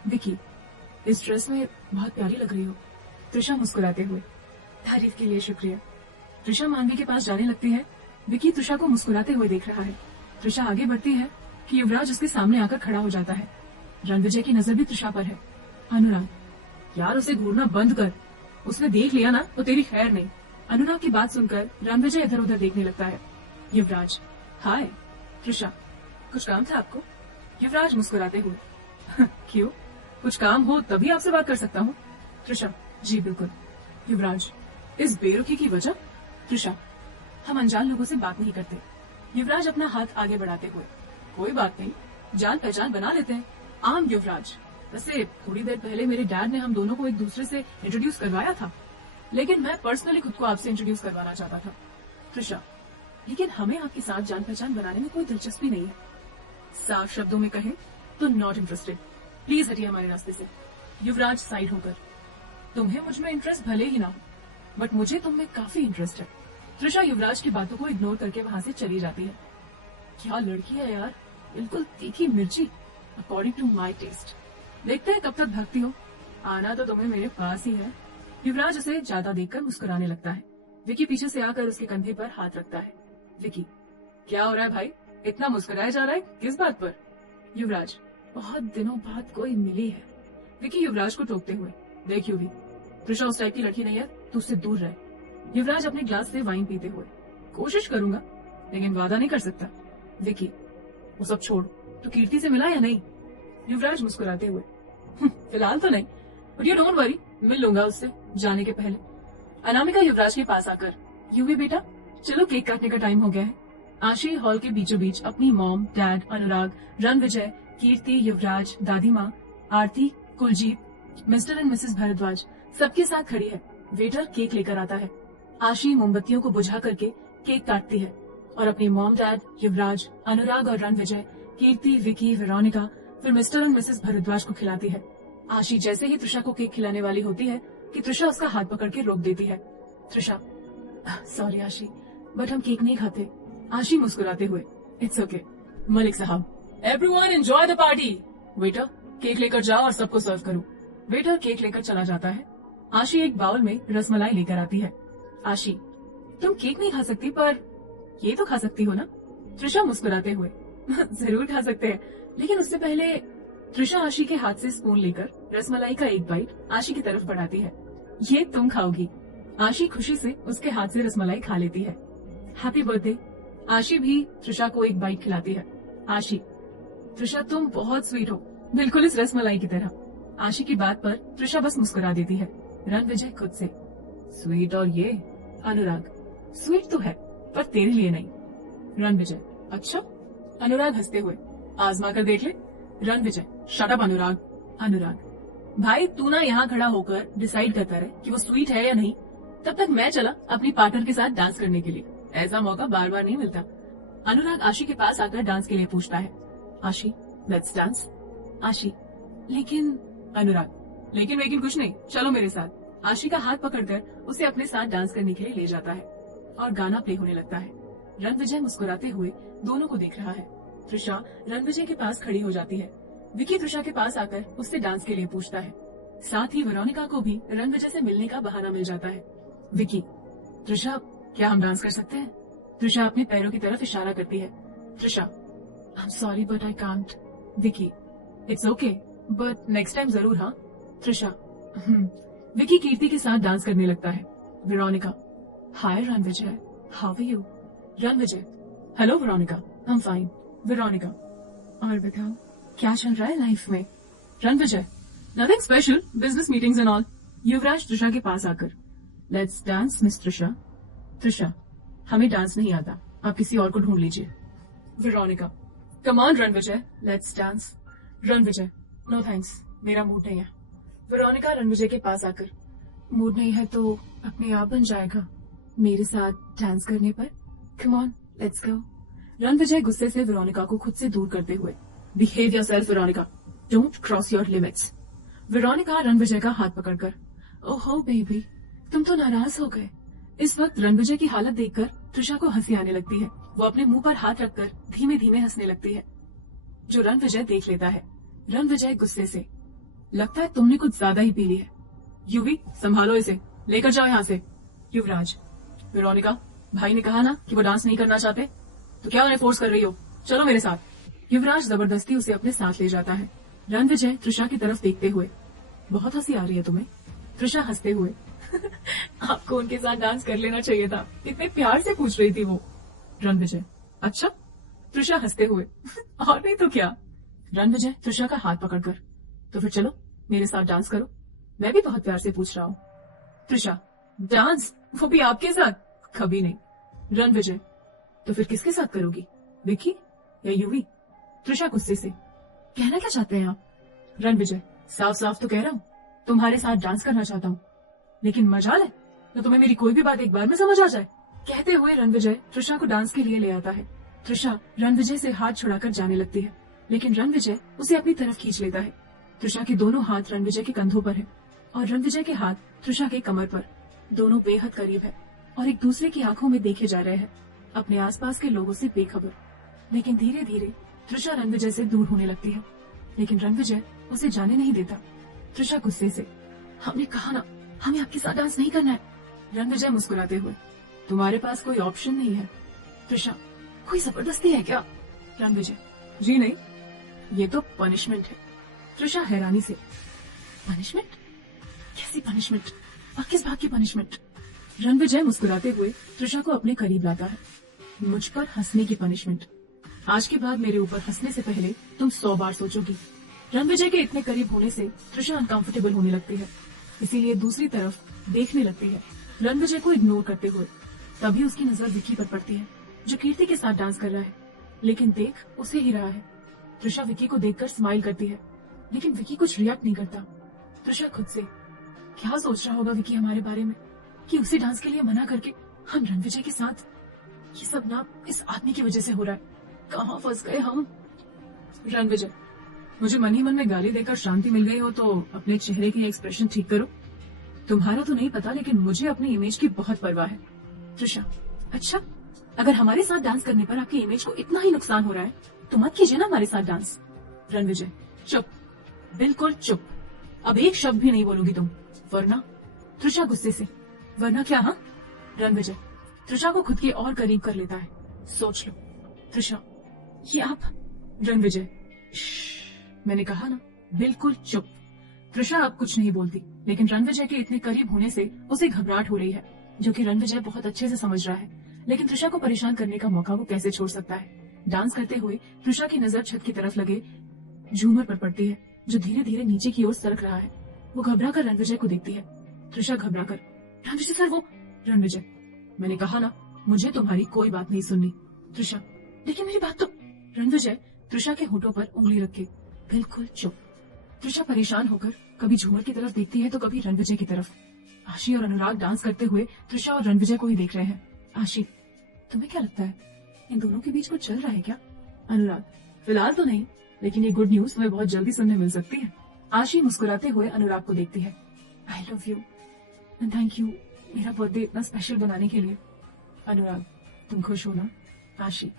विक्की, इस ड्रेस में बहुत प्यारी लग रही हो। त्रिशा मुस्कुराते हुए, तारीफ के लिए शुक्रिया। त्रिशा मानवी के पास जाने लगती है। विक्की त्रिशा को मुस्कुराते हुए देख रहा है। त्रिशा आगे बढ़ती है कि युवराज उसके सामने आकर खड़ा हो जाता है। रणविजय की नजर भी त्रिशा पर है। अनुराग, यार उसे घूरना बंद कर, उसने देख लिया ना तो तेरी खैर नहीं। अनुराग की बात सुनकर रणविजय इधर उधर देखने लगता है। युवराज, हाय। त्रिशा, कुछ काम था आपको? युवराज मुस्कुराते हुए, क्यों, कुछ काम हो तभी आपसे बात कर सकता हूँ। त्रिशा, जी बिल्कुल। युवराज, इस बेरुखी की वजह? त्रिशा, हम अनजान लोगों से बात नहीं करते। युवराज अपना हाथ आगे बढ़ाते हुए, कोई बात नहीं, जान पहचान बना लेते हैं। आम युवराज, वैसे थोड़ी देर पहले मेरे डैड ने हम दोनों को एक दूसरे से इंट्रोड्यूस करवाया था, लेकिन मैं पर्सनली खुद को आपसे इंट्रोड्यूस करवाना चाहता था। त्रिशा, लेकिन हमें आपके साथ जान पहचान बनाने में कोई दिलचस्पी नहीं है। साफ शब्दों में कहें तो नॉट इंटरेस्टेड। प्लीज हटिए हमारे रास्ते से। युवराज साइड होकर, तुम्हें मुझ में इंटरेस्ट भले ही ना हो, बट मुझे तुम में काफी इंटरेस्ट है। त्रिशा युवराज की बातों को इग्नोर करके वहां से चली जाती है। क्या लड़की है यार, बिल्कुल तीखी मिर्ची, अकॉर्डिंग टू माई टेस्ट। देखते हैं कब तक भागती हो, आना तो तुम्हें मेरे पास ही है। युवराज उसे ज्यादा देखकर मुस्कुराने लगता है। विकी पीछे से आकर उसके कंधे पर हाथ रखता है। विकी, क्या हो रहा है भाई, इतना मुस्कुराया जा रहा है, किस बात पर? युवराज, बहुत दिनों बाद कोई मिली है। विकी युवराज को टोकते हुए, देख युवी, त्रिशा उस टाइप की लड़की नहीं है, तू उससे दूर रहे। युवराज अपने ग्लास से वाइन पीते हुए, कोशिश करूंगा लेकिन वादा नहीं कर सकता। विकी, वो सब छोड़, तू कीर्ति से मिला या नहीं? युवराज मुस्कुराते हुए, फिलहाल तो नहीं, बट यू डोंट वरी, मिल लूंगा उससे जाने के पहले। अनामिका युवराज के पास आकर, युवी बेटा, चलो केक काटने का टाइम हो गया है। आशी हॉल के बीचों बीच अपनी मॉम, डैड, अनुराग, रणविजय, कीर्ति, युवराज, दादी माँ, Aarti, Kuljeet, Mr and Mrs Bhardwaj सबके साथ खड़ी है। वेटर केक लेकर आता है। आशी मोमबत्तियों को बुझा करके केक काटती है और अपनी मॉम, डैड, युवराज, अनुराग और रणविजय, कीर्ति, विकी, वेरोनिका, फिर मिस्टर एंड मिसेस भारद्वाज को खिलाती है। आशी जैसे ही त्रिशा को केक खिलाने वाली होती है कि त्रिशा उसका हाथ पकड़ के रोक देती है। त्रिशा, सॉरी आशी, बट हम केक नहीं खाते। आशी मुस्कुराते हुए, इट्स ओके। मलिक साहब, everyone enjoy the party. Waiter, cake लेकर जाओ और सबको सर्व करो। वेटर केक लेकर चला जाता है। आशी एक बाउल में रसमलाई लेकर आती है। आशी, तुम केक नहीं खा सकती पर ये तो खा सकती हो ना? त्रिशा मुस्कुराते हुए, जरूर खा सकते हैं, लेकिन उससे पहले। त्रिशा आशी के हाथ से स्पून लेकर रसमलाई का एक बाइट आशी की तरफ बढ़ाती है। ये तुम खाओगी। आशी खुशी से उसके हाथ से रसमलाई खा लेती है। Happy birthday. आशी भी त्रिशा को एक बाइट खिलाती है। आशी, त्रिशा तुम बहुत स्वीट हो, बिल्कुल इस रसमलाई की तरह। आशी की बात पर त्रिशा बस मुस्कुरा देती है। रणविजय खुद से, स्वीट और ये? अनुराग, स्वीट तो है पर तेरे लिए नहीं। रणविजय, अच्छा? अनुराग हंसते हुए, आजमा कर देख ले। रणविजय, शट अप अनुराग। अनुराग, भाई तू ना यहाँ खड़ा होकर डिसाइड करता रहे कि वो स्वीट है या नहीं, तब तक मैं चला अपनी पार्टनर के साथ डांस करने के लिए। ऐसा मौका बार बार नहीं मिलता। अनुराग आशी के पास आकर डांस के लिए पूछता है। आशी, लेट्स डांस। आशी, लेकिन। अनुराग, लेकिन कुछ नहीं, चलो मेरे साथ। आशी का हाथ पकड़कर उसे अपने साथ डांस करने के लिए ले जाता है और गाना प्ले होने लगता है। रणविजय मुस्कुराते हुए दोनों को देख रहा है। त्रिशा रणविजय के पास खड़ी हो जाती है। विकी त्रिशा के पास आकर उससे डांस के लिए पूछता है। साथ ही वेरोनिका को भी रणविजय से मिलने का बहाना मिल जाता है। विकी, त्रिशा, क्या हम डांस कर सकते हैं? त्रिशा अपने पैरों की तरफ इशारा करती है। Trisha, I am sorry but I can't. Vicky, it's okay but next time जरूर। हाँ। त्रिशा, विकी कीर्ति के साथ डांस करने लगता है। Veronica, hi Ranvijay, how are you? Ranvijay, hello Veronica, I am fine. Veronica, और बताओ क्या चल रहा है लाइफ में? Ranvijay, nothing special, business meetings and all. Yuvraj Trisha के पास आकर, let's dance miss Trisha. Trisha, हमें डांस नहीं आता, आप किसी और को ढूंढ लीजिए। Veronica, come on Ranvijay, let's dance. Ranvijay, no thanks, मेरा मूड नहीं है। वेरोनिका रणविजय के पास आकर, मूड नहीं है तो अपने आप बन जाएगा मेरे साथ डांस करने पर। Come on, let's go. Ranvijay गुस्से से वेरोनिका को खुद से दूर करते हुए, behave yourself Veronica, don't cross your limits. Veronica Ranvijay का हाथ पकड़कर, ओहो बेबी, तुम तो नाराज हो गए। इस वक्त रणविजय की हालत देखकर त्रिशा को हंसी आने लगती है। वो अपने मुंह पर हाथ रखकर धीमे धीमे हंसने लगती है, जो रणविजय देख लेता है। रणविजय गुस्से से, लगता है तुमने कुछ ज्यादा ही पी ली है। युवी, संभालो इसे, लेकर जाओ यहाँ से। युवराज, वेरोनिका, भाई ने कहा ना कि वो डांस नहीं करना चाहते, तो क्या उन्हें फोर्स कर रही हो? चलो मेरे साथ। युवराज जबरदस्ती उसे अपने साथ ले जाता है। रणविजय त्रिशा की तरफ देखते हुए, बहुत हंसी आ रही है तुम्हें? त्रिशा हंसते हुए, आपको उनके साथ डांस कर लेना चाहिए था, इतने प्यार से पूछ रही थी वो। रणविजय, अच्छा? त्रिशा हंसते हुए, और नहीं तो क्या। रणविजय त्रिशा का हाथ पकड़कर, तो फिर चलो मेरे साथ डांस करो, मैं भी बहुत प्यार से पूछ रहा हूँ। त्रिशा, डांस? वो भी आपके साथ? कभी नहीं। रणविजय, तो फिर किसके साथ करोगी, विकी या यूवी? त्रिशा गुस्से से, कहना क्या चाहते हैं आप? रणविजय, साफ साफ तो कह रहा हूँ, तुम्हारे साथ डांस करना चाहता हूँ, लेकिन मजाल है तो तुम्हें मेरी कोई भी बात एक बार में समझ आ जाए। कहते हुए रणविजय त्रिशा को डांस के लिए ले आता है। त्रिशा रणविजय से हाथ छुड़ाकर जाने लगती है, लेकिन रणविजय उसे अपनी तरफ खींच लेता है। त्रिशा के दोनों हाथ रणविजय के कंधों पर है और रणविजय के हाथ त्रिशा के कमर पर। दोनों बेहद करीब है और एक दूसरे की आंखों में देखे जा रहे हैं, अपने आसपास के लोगों से बेखबर। लेकिन धीरे धीरे त्रिशा रणविजय से दूर होने लगती है, लेकिन रणविजय उसे जाने नहीं देता। त्रिशा गुस्से से, हमने कहा ना, हमें आपके साथ डांस नहीं करना है। रणविजय मुस्कुराते हुए, तुम्हारे पास कोई ऑप्शन नहीं है। त्रिशा, कोई जबरदस्ती है क्या? रणविजय, जी नहीं, ये तो पनिशमेंट है। त्रिशा हैरानी से, पनिशमेंट? कैसी पनिशमेंट और किस बात की पनिशमेंट? रणविजय मुस्कुराते हुए त्रिशा को अपने करीब लाता है। मुझ पर हंसने की पनिशमेंट। आज के बाद मेरे ऊपर हंसने से पहले तुम 100 बार सोचोगी। रणविजय के इतने करीब होने से त्रिशा अनकंफर्टेबल होने लगती है, इसीलिए दूसरी तरफ देखने लगती है, रणविजय को इग्नोर करते हुए। तभी उसकी नजर विकी पर पड़ती है, जो कीर्ति के साथ डांस कर रहा है, लेकिन देख उसे ही रहा है। त्रिशा विकी को देखकर स्माइल करती है, लेकिन विकी कुछ रिएक्ट नहीं करता। त्रिशा खुद से, क्या सोच रहा होगा विकी हमारे बारे में, कि उसे डांस के लिए मना करके हम रणविजय के साथ। ये सब ना इस आदमी की वजह से हो रहा है, कहाँ फंस गए हम। रणविजय, मुझे मन ही मन में गाली देकर शांति मिल गई हो तो अपने चेहरे की एक्सप्रेशन ठीक करो। तुम्हारा तो नहीं पता, लेकिन मुझे अपनी इमेज की बहुत परवाह है। त्रिशा, अच्छा, अगर हमारे साथ डांस करने पर आपकी इमेज को इतना ही नुकसान हो रहा है तो मत कीजिए ना हमारे साथ डांस। रणविजय, चुप, बिल्कुल चुप, अब एक शब्द भी नहीं बोलोगी तुम, वरना। त्रिशा गुस्से से, वरना क्या? हाँ? रणविजय त्रिशा को खुद के और करीब कर लेता है, सोच लो। त्रिशा, ये आप? रणविजय, मैंने कहा ना, बिल्कुल चुप। त्रिशा अब कुछ नहीं बोलती, लेकिन रणविजय के इतने करीब होने से उसे घबराहट हो रही है, जो कि रणविजय बहुत अच्छे से समझ रहा है। लेकिन त्रिशा को परेशान करने का मौका वो कैसे छोड़ सकता है। डांस करते हुए त्रिशा की नजर छत की तरफ लगे झूमर पर पड़ती है, जो धीरे धीरे नीचे की ओर सरक रहा है। वो घबरा कर रणविजय को देखती है। त्रिशा घबरा कर, रणविजय सर वो। रणविजय, मैंने कहा ना, मुझे तुम्हारी कोई बात नहीं सुननी। त्रिशा, लेकिन मेरी बात तो। रणविजय त्रिशा के होठों पर उंगली रखे, बिल्कुल चुप। त्रिशा परेशान होकर कभी झूमर की तरफ देखती है तो कभी रणविजय की तरफ। आशी और अनुराग डांस करते हुए त्रिशा और रणविजय को ही देख रहे हैं। आशी, तुम्हें क्या लगता है, इन दोनों के बीच कुछ चल रहा है क्या? अनुराग, फिलहाल तो नहीं, लेकिन ये गुड न्यूज तुम्हें बहुत जल्दी सुनने मिल सकती है। आशी मुस्कुराते हुए अनुराग को देखती है। आई love you and thank you मेरा बर्थडे इतना स्पेशल बनाने के लिए। अनुराग, तुम खुश हो ना? आशी,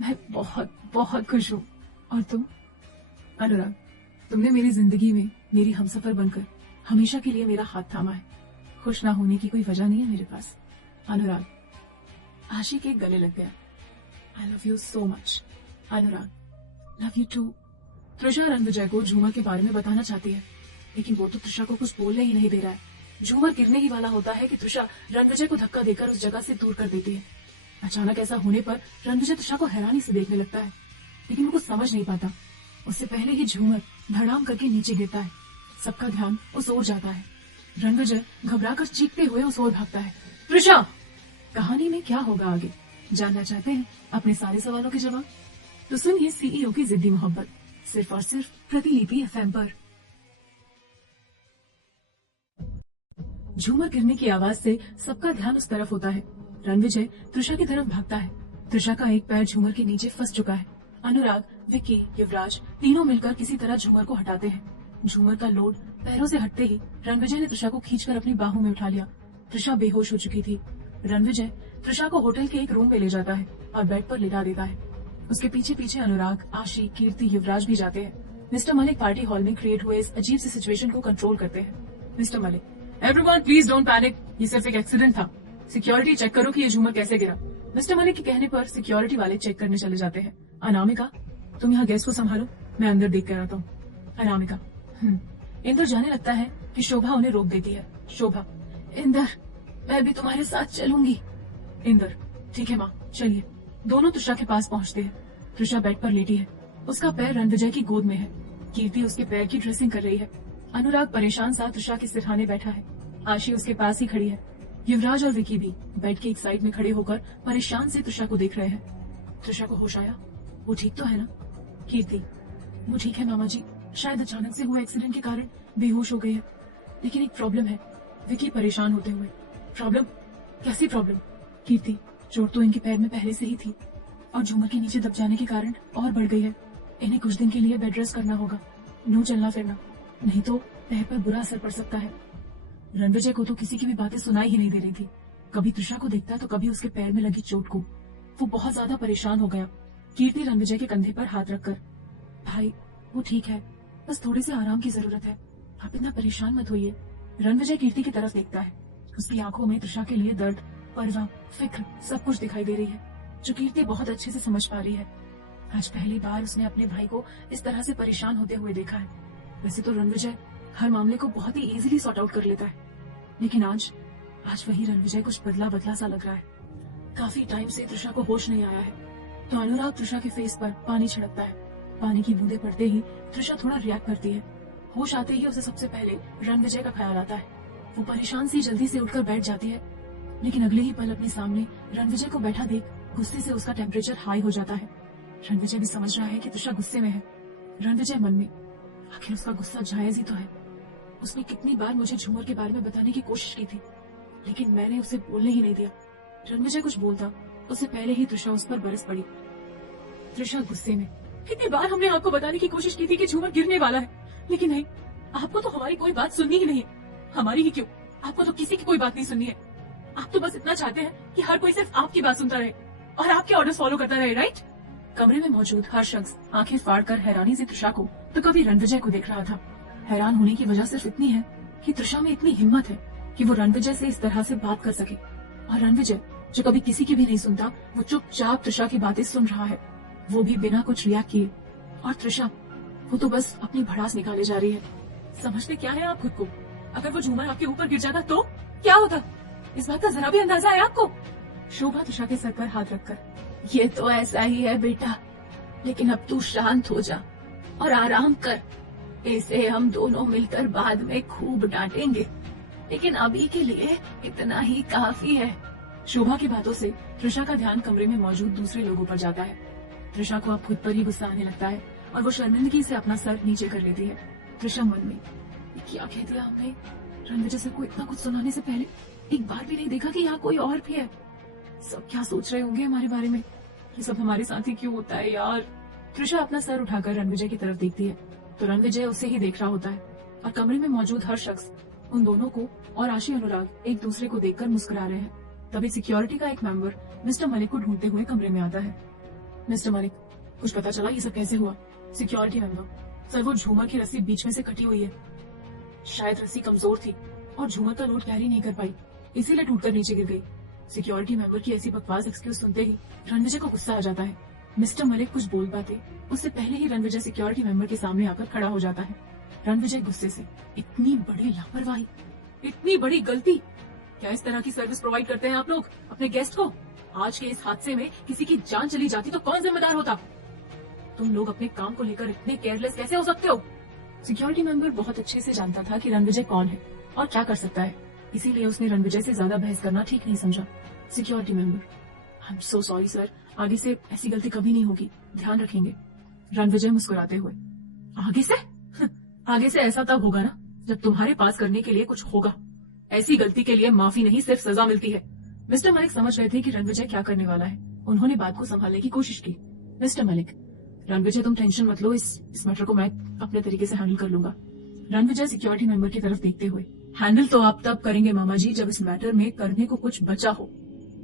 मैं बहुत बहुत खुश हूँ। और तुम? अनुराग, तुमने मेरी जिंदगी में मेरी हमसफर बनकर हमेशा के लिए मेरा हाथ थामा है। खुश ना होने की कोई वजह नहीं है मेरे पास। अनुराग, आशी के गले लग गया। I love you so much. Anurag, love you too. Trisha Ranvijay को झूमर के बारे में बताना चाहती है, लेकिन वो तो त्रिशा को कुछ बोलने ही नहीं दे रहा है। झूमर गिरने ही वाला होता है कि त्रिशा रणविजय को धक्का देकर उस जगह से दूर कर देती है। अचानक ऐसा होने पर रणविजय त्रिशा को हैरानी से देखने लगता है, लेकिन वो कुछ समझ नहीं पाता। उससे पहले ही झूमर धड़ाम करके नीचे गिरता है। सबका ध्यान उस ओर जाता है। रणविजय घबराकर चीखते हुए उस ओर भागता है। त्रिशा! कहानी में क्या होगा आगे, जानना चाहते हैं अपने सारे सवालों के जवाब? तो सुनिए सीईओ की जिद्दी मोहब्बत, सिर्फ और सिर्फ प्रतिलिपि एफएम पर। झूमर गिरने की आवाज से सबका ध्यान उस तरफ होता है। रणविजय त्रिशा की तरफ भागता है। त्रिशा का एक पैर झूमर के नीचे फंस चुका है। अनुराग, विक्की, युवराज तीनों मिलकर किसी तरह झूमर को हटाते हैं। झूमर का लोड पैरों से हटते ही रणविजय ने त्रिशा को खींचकर अपनी बाहों में उठा लिया। त्रिशा बेहोश हो चुकी थी। रणविजय त्रिशा को होटल के एक रूम में ले जाता है और बेड पर लिटा देता है। उसके पीछे पीछे अनुराग, आशी, कीर्ति, युवराज भी जाते हैं। मिस्टर मलिक पार्टी हॉल में क्रिएट हुए इस अजीब सी सिचुएशन को कंट्रोल करते हैं। Mister Malik, everyone please don't panic, ये सिर्फ एक एक्सीडेंट था। सिक्योरिटी चेक करो कि ये झूमर कैसे गिरा। मिस्टर मलिक के कहने पर सिक्योरिटी वाले चेक करने चले जाते हैं। अनामिका, तुम यहाँ गेस्ट को संभालो, मैं अंदर देख कर आता हूँ। अनामिका। इंदर जाने लगता है कि शोभा उन्हें रोक देती है। शोभा, इंदर मैं भी तुम्हारे साथ चलूंगी। इंदर, ठीक है माँ चलिए। दोनों तृषा के पास पहुँचते हैं। तृषा बेड पर लेटी है, उसका पैर रणविजय की गोद में है। कीर्ति उसके पैर की ड्रेसिंग कर रही है। अनुराग परेशान सा तृषा के सिरहाने बैठा है। आशी उसके पास ही खड़ी है। युवराज और विकी भी बेड के एक साइड में खड़े होकर परेशान से तृषा को देख रहे हैं। तृषा को होश आया? वो ठीक तो है ना? कीर्ति, वो ठीक है मामा जी, शायद अचानक से हुए एक्सीडेंट के कारण बेहोश हो गई है, लेकिन एक प्रॉब्लम है। विकी परेशान होते हुए, प्रॉब्लम? कैसी प्रॉब्लम? कीर्ति, चोट तो इनके पैर में पहले से ही थी और झूमर के नीचे दब जाने के कारण और बढ़ गई है। इन्हें कुछ दिन के लिए बेड रेस्ट करना होगा, नो चलना फिरना, नहीं तो पैर पर बुरा असर पड़ सकता है। रणविजय को तो किसी की भी बातें सुनाई ही नहीं दे रही थी। कभी तृषा को देखता तो कभी उसके पैर में लगी चोट को। वो बहुत ज्यादा परेशान हो गया। कीर्ति रणविजय के कंधे पर हाथ रखकर, भाई वो ठीक है, बस थोड़े से आराम की जरूरत है, आप इतना परेशान मत होइए। रणविजय कीर्ति की तरफ देखता है। उसकी आंखों में तृषा के लिए दर्द, परवाह, फिक्र सब कुछ दिखाई दे रही है, जो कीर्ति बहुत अच्छे से समझ पा रही है। आज पहली बार उसने अपने भाई को इस तरह से परेशान होते हुए देखा है। वैसे तो रणविजय हर मामले को बहुत ही इजीली सॉर्ट आउट कर लेता है, लेकिन आज वही रणविजय कुछ बदला बदला सा लग रहा है। काफी टाइम से तृषा को होश नहीं आया है, तो अनुराग तृषा के फेस पर पानी छिड़कता है। पानी की बूंदें पड़ते ही तृषा थोड़ा रिएक्ट करती है। होश आते ही उसे सबसे पहले रणविजय का ख्याल आता है। वो परेशान सी जल्दी से उठकर बैठ जाती है, लेकिन अगले ही पल अपने सामने रणविजय को बैठा देख गुस्से से उसका टेम्परेचर हाई हो जाता है। रणविजय भी समझ रहा है कि तृषा गुस्से में है। रणविजय मन में, आखिर उसका गुस्सा जायज ही तो है। उसने कितनी बार मुझे झूमर के बारे में बताने की कोशिश की थी, लेकिन मैंने उसे बोलने ही नहीं दिया। रणविजय कुछ बोलता उससे पहले ही तृषा उस पर बरस पड़ी। तृषा गुस्से में, कितनी बार हमने आपको बताने की कोशिश की थी कि झूमर गिरने वाला है, लेकिन नहीं, आपको तो हमारी कोई बात सुननी ही नहीं है। हमारी ही क्यों, आपको तो किसी की कोई बात नहीं सुननी है। आप तो बस इतना चाहते हैं कि हर कोई सिर्फ आपकी बात सुनता रहे और आपके ऑर्डर्स फॉलो करता रहे, राइट? कमरे में मौजूद हर शख्स आंखें फाड़कर हैरानी से तृषा को तो कभी रणविजय को देख रहा था। हैरान होने की वजह सिर्फ इतनी है कि तृषा में इतनी हिम्मत है कि वो रणविजय से इस तरह से बात कर सके, और रणविजय जो कभी किसी की भी नहीं सुनता, वो चुपचाप तृषा की बातें सुन रहा है, वो भी बिना कुछ रिएक्ट किए। और तृषा, वो तो बस अपनी भड़ास निकाले जा रही है। समझते क्या है आप खुद को? अगर वो झूमर आपके ऊपर गिर जाता तो क्या होता? इस बात का जरा भी अंदाजा है आपको? शोभा तृषा के सर पर हाथ रखकर, ये तो ऐसा ही है बेटा, लेकिन अब तू शांत हो जा और आराम कर। इसे हम दोनों मिलकर बाद में खूब डांटेंगे, लेकिन अभी के लिए इतना ही काफी है। शोभा की बातों से तृषा का ध्यान कमरे में मौजूद दूसरे लोगों पर जाता है। तृषा को अब खुद पर ही गुस्सा आने लगता है और वो शर्मिंदगी से अपना सर नीचे कर लेती है। तृषा मन में, क्या कह दिया हमने? रणविजय सर को इतना कुछ सुनाने से पहले एक बार भी नहीं देखा कि यहाँ कोई और भी है। सब क्या सोच रहे होंगे हमारे बारे में? ये सब हमारे साथ ही क्यों होता है यार? तृषा अपना सर उठाकर रणविजय की तरफ देखती है तो रणविजय उसे ही देख रहा होता है, और कमरे में मौजूद हर शख्स उन दोनों को और आशी अनुराग एक दूसरे को देखकर मुस्कुरा रहे हैं। तभी सिक्योरिटी का एक मेंबर मिस्टर मलिक को ढूंढते हुए कमरे में आता है। मिस्टर मलिक, कुछ पता चला ये सब कैसे हुआ? सिक्योरिटी मेंबर, सर वो झूमर की रस्सी बीच में से कटी हुई है। शायद रस्सी कमजोर थी और झूमर का लोड कैरी नहीं कर पाई, इसीलिए टूटकर नीचे गिर गई। सिक्योरिटी मेंबर की ऐसी बकवास एक्सक्यूज सुनते ही रणविजय को गुस्सा आ जाता है। मिस्टर मलिक कुछ बोल पाते उससे पहले ही रणविजय सिक्योरिटी मेंबर के सामने आकर खड़ा हो जाता है। रणविजय गुस्से से, इतनी बड़ी लापरवाही, इतनी बड़ी गलती, क्या इस तरह की सर्विस प्रोवाइड करते हैं आप लोग अपने गेस्ट को? आज के इस हादसे में किसी की जान चली जाती तो कौन जिम्मेदार होता? तुम लोग अपने काम को लेकर इतने केयरलेस कैसे हो सकते हो? सिक्योरिटी मेंबर बहुत अच्छे से जानता था कि रणविजय कौन है और क्या कर सकता है, इसीलिए उसने रणविजय से ज्यादा बहस करना ठीक नहीं समझा। Security member, I am so sorry sir, आगे से ऐसी गलती कभी नहीं होगी, ध्यान रखेंगे। रणविजय मुस्कुराते हुए, आगे से? आगे से ऐसा तब होगा ना जब तुम्हारे पास करने के लिए कुछ होगा। ऐसी गलती के लिए माफी नहीं, सिर्फ सजा मिलती है। मिस्टर मलिक समझ रहे थे कि रणविजय क्या करने वाला है। उन्होंने बात को संभालने की कोशिश की। मिस्टर मलिक, रणविजय तुम टेंशन मत लो, इस मैटर को मैं अपने तरीके से हैंडल कर लूंगा। रणविजय सिक्योरिटी मेंबर की तरफ देखते हुए, हैंडल तो आप तब करेंगे मामा जी जब इस मैटर में करने को कुछ बचा हो।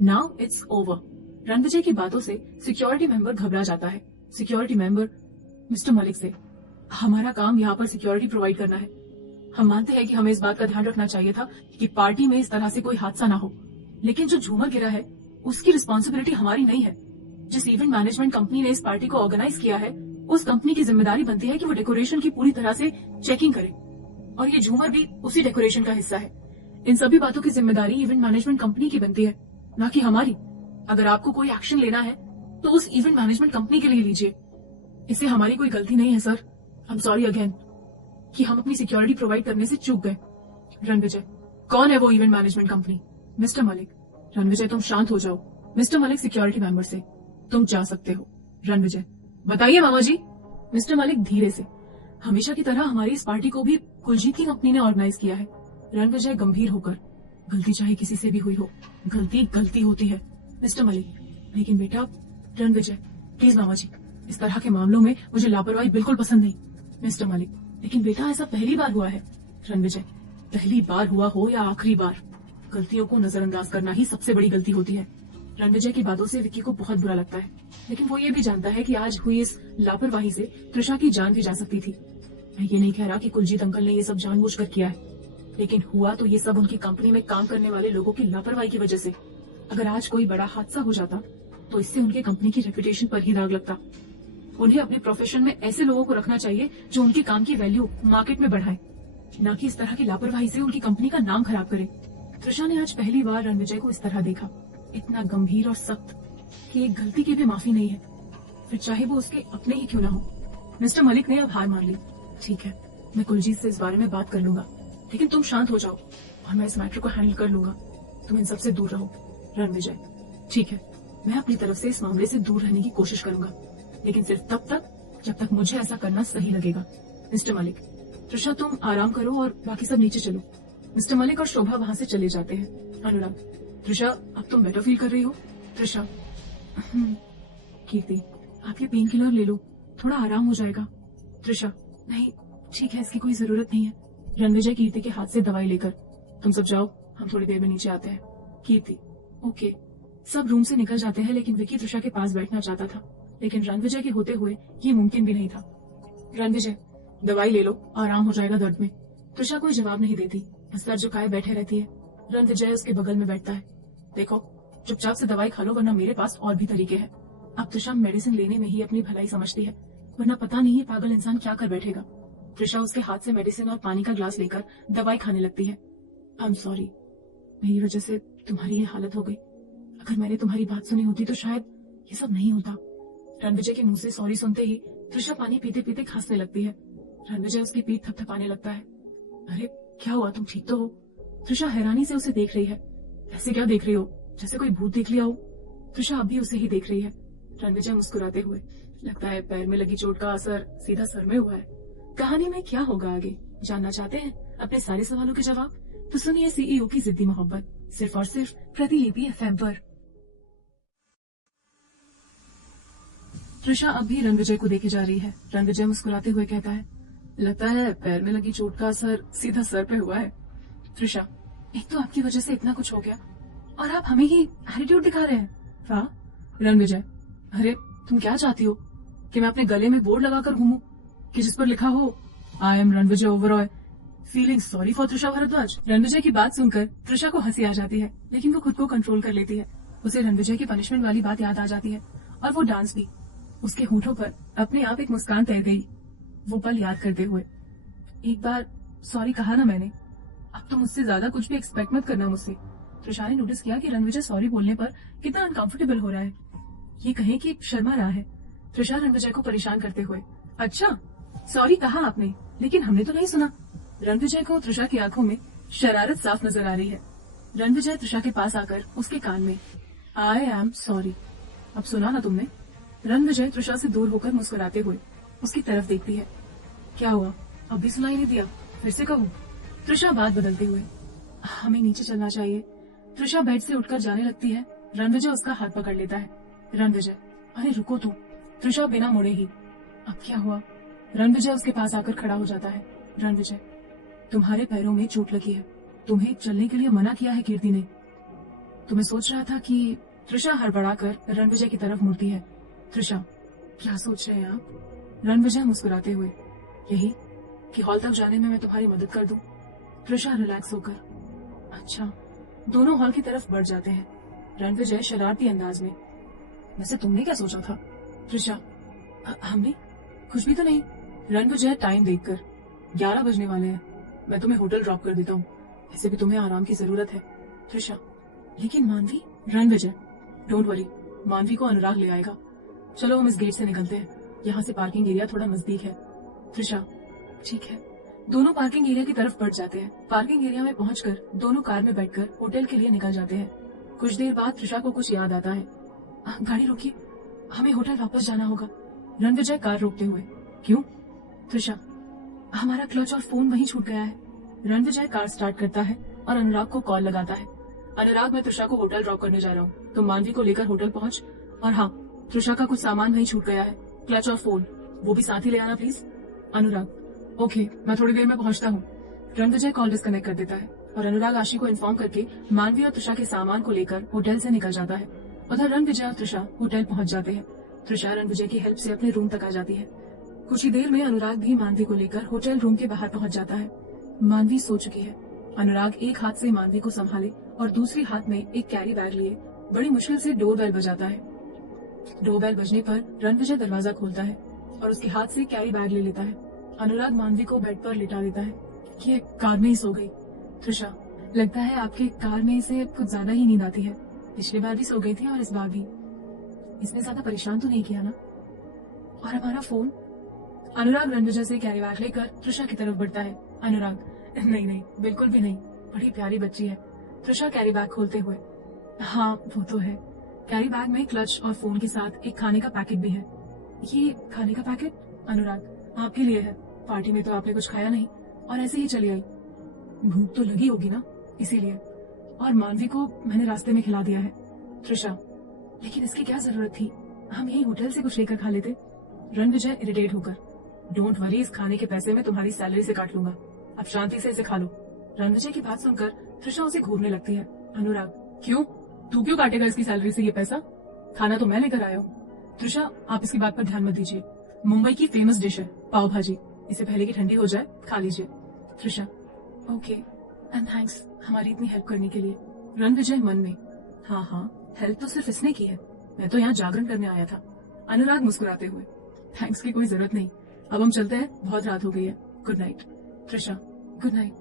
Now it's over. रणविजय की बातों से सिक्योरिटी मेंबर घबरा जाता है। सिक्योरिटी मेंबर मिस्टर मलिक से, हमारा काम यहाँ पर सिक्योरिटी प्रोवाइड करना है। हम मानते हैं कि हमें इस बात का ध्यान रखना चाहिए था कि पार्टी में इस तरह से कोई हादसा ना हो, लेकिन जो झूमर गिरा है उसकी रिस्पॉन्सिबिलिटी हमारी नहीं है। जिस इवेंट मैनेजमेंट कंपनी ने इस पार्टी को ऑर्गेनाइज किया है उस कंपनी की जिम्मेदारी बनती है कि वो डेकोरेशन की पूरी तरह से चेकिंग करे, और ये झूमर भी उसी डेकोरेशन का हिस्सा है। इन सभी बातों की जिम्मेदारी इवेंट मैनेजमेंट कंपनी की बनती है, ना कि हमारी। अगर आपको कोई एक्शन लेना है तो उस इवेंट मैनेजमेंट कंपनी के लिए लीजिए। इससे हमारी कोई गलती नहीं है sir. I am sorry again कि हम अपनी सिक्योरिटी प्रोवाइड करने से चूक गए। रणविजय, कौन है वो event management company? Mister Malik. Ranvijay, तुम शांत हो जाओ। मिस्टर मलिक सिक्योरिटी मेंबर से तुम जा सकते हो। रणविजय, बताइए मामा जी। मिस्टर मलिक धीरे से। हमेशा की तरह हमारी इस पार्टी को भी कुलजीत की कंपनी ने ऑर्गेनाइज किया है। रणविजय गंभीर होकर, गलती चाहे किसी से भी हुई हो, गलती गलती होती है मिस्टर मलिक। लेकिन बेटा, रणविजय प्लीज मामा जी, इस तरह के मामलों में मुझे लापरवाही बिल्कुल पसंद नहीं। मिस्टर मलिक, लेकिन बेटा ऐसा पहली बार हुआ है। रणविजय, पहली बार हुआ हो या आखिरी बार, गलतियों को नजरअंदाज करना ही सबसे बड़ी गलती होती है। रणविजय की बातों से विक्की को बहुत बुरा लगता है, लेकिन वो ये भी जानता है कि आज हुई इस लापरवाही से त्रिशा की जान भी जा सकती थी। मैं ये नहीं कह रहा कि कुलजीत अंकल ने ये सब जानबूझकर किया है, लेकिन हुआ तो ये सब उनकी कंपनी में काम करने वाले लोगों की लापरवाही की वजह से। अगर आज कोई बड़ा हादसा हो जाता तो इससे उनके कंपनी की रेपुटेशन पर ही दाग लगता। उन्हें अपने प्रोफेशन में ऐसे लोगों को रखना चाहिए जो उनके काम की वैल्यू मार्केट में बढ़ाए, न कि इस तरह की लापरवाही से उनकी कंपनी का नाम खराब करे। त्रिशा ने आज पहली बार रणविजय को इस तरह देखा, इतना गंभीर और सख्त कि एक गलती की भी माफी नहीं है, फिर चाहे वो उसके अपने ही क्यों न हो। मिस्टर मलिक ने अब हार मान ली। ठीक है, मैं कुलजीत से इस बारे में बात कर लूंगा, लेकिन तुम शांत हो जाओ और मैं इस मैटर को हैंडल कर लूंगा। तुम इन सबसे दूर रहो। रणविजय, ठीक है, मैं अपनी तरफ से इस मामले से दूर रहने की कोशिश करूंगा, लेकिन सिर्फ तब तक जब तक मुझे ऐसा करना सही लगेगा। मिस्टर मलिक, त्रिशा तुम आराम करो और बाकी सब नीचे चलो। मिस्टर मलिक और शोभा वहां से चले जाते हैं। अनुराग, त्रिशा अब तुम बेटर फील कर रही हो? त्रिशा, कीर्ति आप ये पेन किलर ले लो, थोड़ा आराम हो जाएगा। त्रिशा, नहीं ठीक है, इसकी कोई जरूरत नहीं है। रणविजय कीर्ति के हाथ से दवाई लेकर, तुम सब जाओ, हम थोड़ी देर में नीचे आते हैं। कीर्ति, ओके। सब रूम से निकल जाते हैं, लेकिन विक्की त्रिशा के पास बैठना चाहता था, लेकिन रणविजय के होते हुए ये मुमकिन भी नहीं था। रणविजय, दवाई ले लो, आराम हो जाएगा दर्द में। त्रिशा कोई जवाब नहीं देती, सर झुकाए बैठे रहती है। रणविजय उसके बगल में बैठता है। देखो, चुपचाप से दवाई खा लो, वरना मेरे पास और भी तरीके हैं। अब त्रिशा मेडिसिन लेने में ही अपनी भलाई समझती है, वरना पता नहीं ये पागल इंसान क्या कर बैठेगा। त्रिशा उसके हाथ से मेडिसिन और पानी का ग्लास लेकर दवाई खाने लगती है। आई एम सॉरी, मेरी वजह से तुम्हारी ये हालत हो गई। अगर मैंने तुम्हारी बात सुनी होती तो शायद ये सब नहीं होता। रणविजय के मुंह से सॉरी सुनते ही त्रिशा पानी पीते पीते खांसने लगती है। रणविजय उसकी पीठ थपथपाने लगता है। अरे क्या हुआ, तुम ठीक तो हो? त्रिशा हैरानी से उसे देख रही है। ऐसे क्या देख रही हो, जैसे कोई भूत देख लिया हो। त्रिशा अब भी उसे ही देख रही है। रणविजय मुस्कुराते हुए, लगता है पैर में लगी चोट का असर सीधा सर में हुआ है। कहानी में क्या होगा आगे जानना चाहते हैं अपने सारे सवालों के जवाब? तो सुनिए सीईओ की जिद्दी मोहब्बत, सिर्फ और सिर्फ प्रतिलिपि एफएम पर। त्रिशा अब भी रणविजय को देखे जा रही है। रणविजय मुस्कुराते हुए कहता है, लगता है पैर में लगी चोट का असर सीधा सर पे हुआ है। त्रिशा, एक तो आपकी वजह से इतना कुछ हो गया और आप हमें ही एटीट्यूड दिखा रहे हैं। वाह। रणविजय, अरे तुम क्या चाहती हो कि मैं अपने गले में बोर्ड लगाकर घूमूं कि जिस पर लिखा हो I am Ranvijay Oberoi, feeling sorry for Trisha Bhardwaj? Ranvijay की बात सुनकर त्रिशा को हंसी आ जाती है, लेकिन वो खुद को कंट्रोल कर लेती है। उसे रणविजय की पनिशमेंट वाली बात याद आ जाती है और वो डांस भी। उसके होठों पर अपने आप एक मुस्कान तैर गई, वो पल याद करते हुए। एक बार सॉरी कहा ना मैंने, अब तो मुझसे ज्यादा कुछ भी एक्सपेक्ट मत करना मुझसे। त्रिशा ने नोटिस किया कि रणविजय सॉरी बोलने पर कितना अनकंफर्टेबल हो रहा है। ये कहे कि शर्मा रहा है। त्रिशा रणविजय को परेशान करते हुए, अच्छा सॉरी कहा आपने, लेकिन हमने तो नहीं सुना। रणविजय को त्रिशा की आंखों में शरारत साफ नजर आ रही है। रणविजय त्रिशा के पास आकर उसके कान में, आई एम सॉरी, अब सुना ना तुमने? रणविजय त्रिशा से दूर होकर मुस्कुराते हुए उसकी तरफ देखती है। क्या हुआ, अब भी सुनाई नहीं दिया? फिर से कहूँ? त्रिशा बात बदलते हुए, हमें नीचे चलना चाहिए। त्रिशा बेड से उठकर जाने लगती है। रणविजय उसका हाथ पकड़ लेता है। रणविजय, अरे रुको तुम। त्रिशा बिना मुड़े ही, अब क्या हुआ? रणविजय उसके पास आकर खड़ा हो जाता है। रणविजय, तुम्हारे पैरों में चोट लगी है, तुम्हें चलने के लिए मना किया है कीर्ति ने। तुम्हें सोच रहा था कि त्रिशा हड़बड़ाकर रणविजय की तरफ मुड़ती है। त्रिशा, क्या सोच रहे हैं आप? रणविजय मुस्कुराते हुए, यही कि हॉल तक जाने में मैं तुम्हारी मदद कर दूं। त्रिशा रिलैक्स होकर, अच्छा। दोनों हॉल की तरफ बढ़ जाते हैं। रणविजय शरारती अंदाज में, वैसे तुमने क्या सोचा था? त्रिशा, हमने कुछ भी तो नहीं। रणविजय, टाइम देखकर 11 बजने वाले हैं। मैं तुम्हें होटल ड्रॉप कर देता हूँ, ऐसे भी तुम्हें आराम की जरूरत है। त्रिशा, लेकिन मानवी। रणविजय, डोंट वरी, मानवी को अनुराग ले आएगा। चलो हम इस गेट से निकलते हैं, यहाँ से पार्किंग एरिया थोड़ा नजदीक है। त्रिशा, ठीक है। दोनों पार्किंग एरिया की तरफ बढ़ जाते हैं। पार्किंग एरिया में पहुंचकर दोनों कार में बैठकर होटल के लिए निकल जाते हैं। कुछ देर बाद त्रिशा को कुछ याद आता है। गाड़ी रोकिए, हमें होटल वापस जाना होगा। रणविजय कार रोकते हुए, क्यों? त्रिशा, हमारा क्लच और फोन वहीं छूट गया है। रणविजय कार स्टार्ट करता है और अनुराग को कॉल लगाता है। अनुराग, मैं त्रिशा को होटल ड्रॉप करने जा रहा हूँ, तुम मानवी को लेकर होटल पहुंच। और हाँ, त्रिशा का कुछ सामान वहीं छूट गया है, क्लच और फोन, वो भी साथ ही ले आना प्लीज। अनुराग, ओके, मैं थोड़ी देर में पहुंचता हूँ। रणविजय कॉल डिस्कनेक्ट कर देता है और अनुराग आशी को इन्फॉर्म करके मानवी और त्रिशा के सामान को लेकर होटल से निकल जाता है। उधर रणविजय और त्रिशा होटल पहुंच जाते हैं। त्रिशा रणविजय की हेल्प से अपने रूम तक आ जाती है। कुछ ही देर में अनुराग भी मानवी को लेकर होटल रूम के बाहर पहुंच जाता है। मानवी सो चुकी है। अनुराग एक हाथ से मानवी को संभाले और दूसरी हाथ में एक कैरी बैग लिए बड़ी मुश्किल से डोरबेल बजाता है। डोरबेल बजने पर रणविजय दरवाजा खोलता है और उसके हाथ से कैरी बैग ले लेता है। अनुराग मानवी को बेड पर लिटा देता है। ये कार में ही सो गई। त्रिशा, लगता है आपके कार में इसे कुछ ज्यादा ही नींद आती है। पिछली बार भी सो गई थी और इस बार भी। इसने ज्यादा परेशान तो नहीं किया ना? और हमारा फोन? अनुराग रणविजय से कैरी बैग लेकर त्रिशा की तरफ बढ़ता है। अनुराग, नहीं नहीं, बिल्कुल भी नहीं, बड़ी प्यारी बच्ची है। त्रिशा कैरी बैग खोलते हुए, हाँ वो तो है। कैरी बैग में क्लच और फोन के साथ एक खाने का पैकेट भी है। ये खाने का पैकेट? अनुराग, आपके लिए है। पार्टी में तो आपने कुछ खाया नहीं और ऐसे ही चली आई। भूख तो लगी होगी ना, इसीलिए। और मानवी को मैंने रास्ते में खिला दिया है। त्रिशा, लेकिन इसकी क्या जरूरत थी? हम यही होटल से कुछ लेकर खा लेते। रणविजय इरिटेट होकर, डोंट वरी, इस खाने के पैसे मैं तुम्हारी सैलरी से काट लूंगा, अब शांति से इसे खा लो। रणविजय की बात सुनकर त्रिशा उसे घूरने लगती है। अनुराग, क्यों? तू क्यों काटेगा इसकी सैलरी से ये पैसा? खाना तो मैं लेकर आया हूँ। त्रिशा, आप इसकी बात पर ध्यान मत दीजिए। मुंबई की फेमस डिश है पाव भाजी, इसे पहले की ठंडी हो जाए खा लीजिए। त्रिशा, ओके एंड थैंक्स हमारी इतनी हेल्प करने के लिए। रणविजय मन में, हाँ हाँ, हेल्प तो सिर्फ इसने की है, मैं तो यहाँ जागरण करने आया था। अनुराग मुस्कुराते हुए, थैंक्स की कोई जरूरत नहीं, अब हम चलते हैं, बहुत रात हो गई है। Good night. Trisha, good night.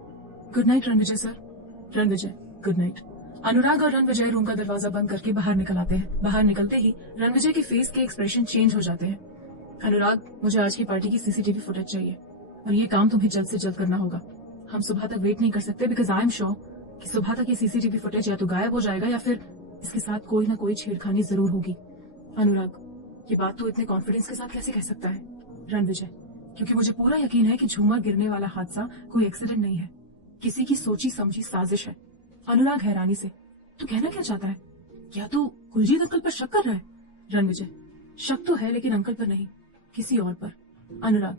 Good night Ranvijay sir. Ranvijay, good night. Anurag और रणविजय रूम का दरवाजा बंद करके बाहर निकल आते हैं। बाहर निकलते ही रणविजय के फेस के एक्सप्रेशन चेंज हो जाते हैं। अनुराग, मुझे आज की पार्टी की सीसीटीवी फुटेज चाहिए और ये काम तुम्हें जल्द से जल्द करना होगा। हम सुबह तक वेट नहीं कर सकते, बिकॉज आई एम श्योर कि सुबह तक ये सीसीटीवी फुटेज या तो गायब हो जाएगा या फिर इसके साथ कोई ना कोई छेड़खानी जरूर होगी। अनुराग, ये बात तो इतने कॉन्फिडेंस के साथ कैसे कह सकता है? रणविजय, क्योंकि मुझे पूरा यकीन है कि झूमर गिरने वाला हादसा कोई एक्सीडेंट नहीं है, किसी की सोची समझी साजिश है। अनुराग हैरानी से, तू कहना क्या चाहता है? क्या तू कुलजीत अंकल पर शक कर रहा है? रणविजय, शक तो है लेकिन अंकल पर नहीं, किसी और पर। अनुराग,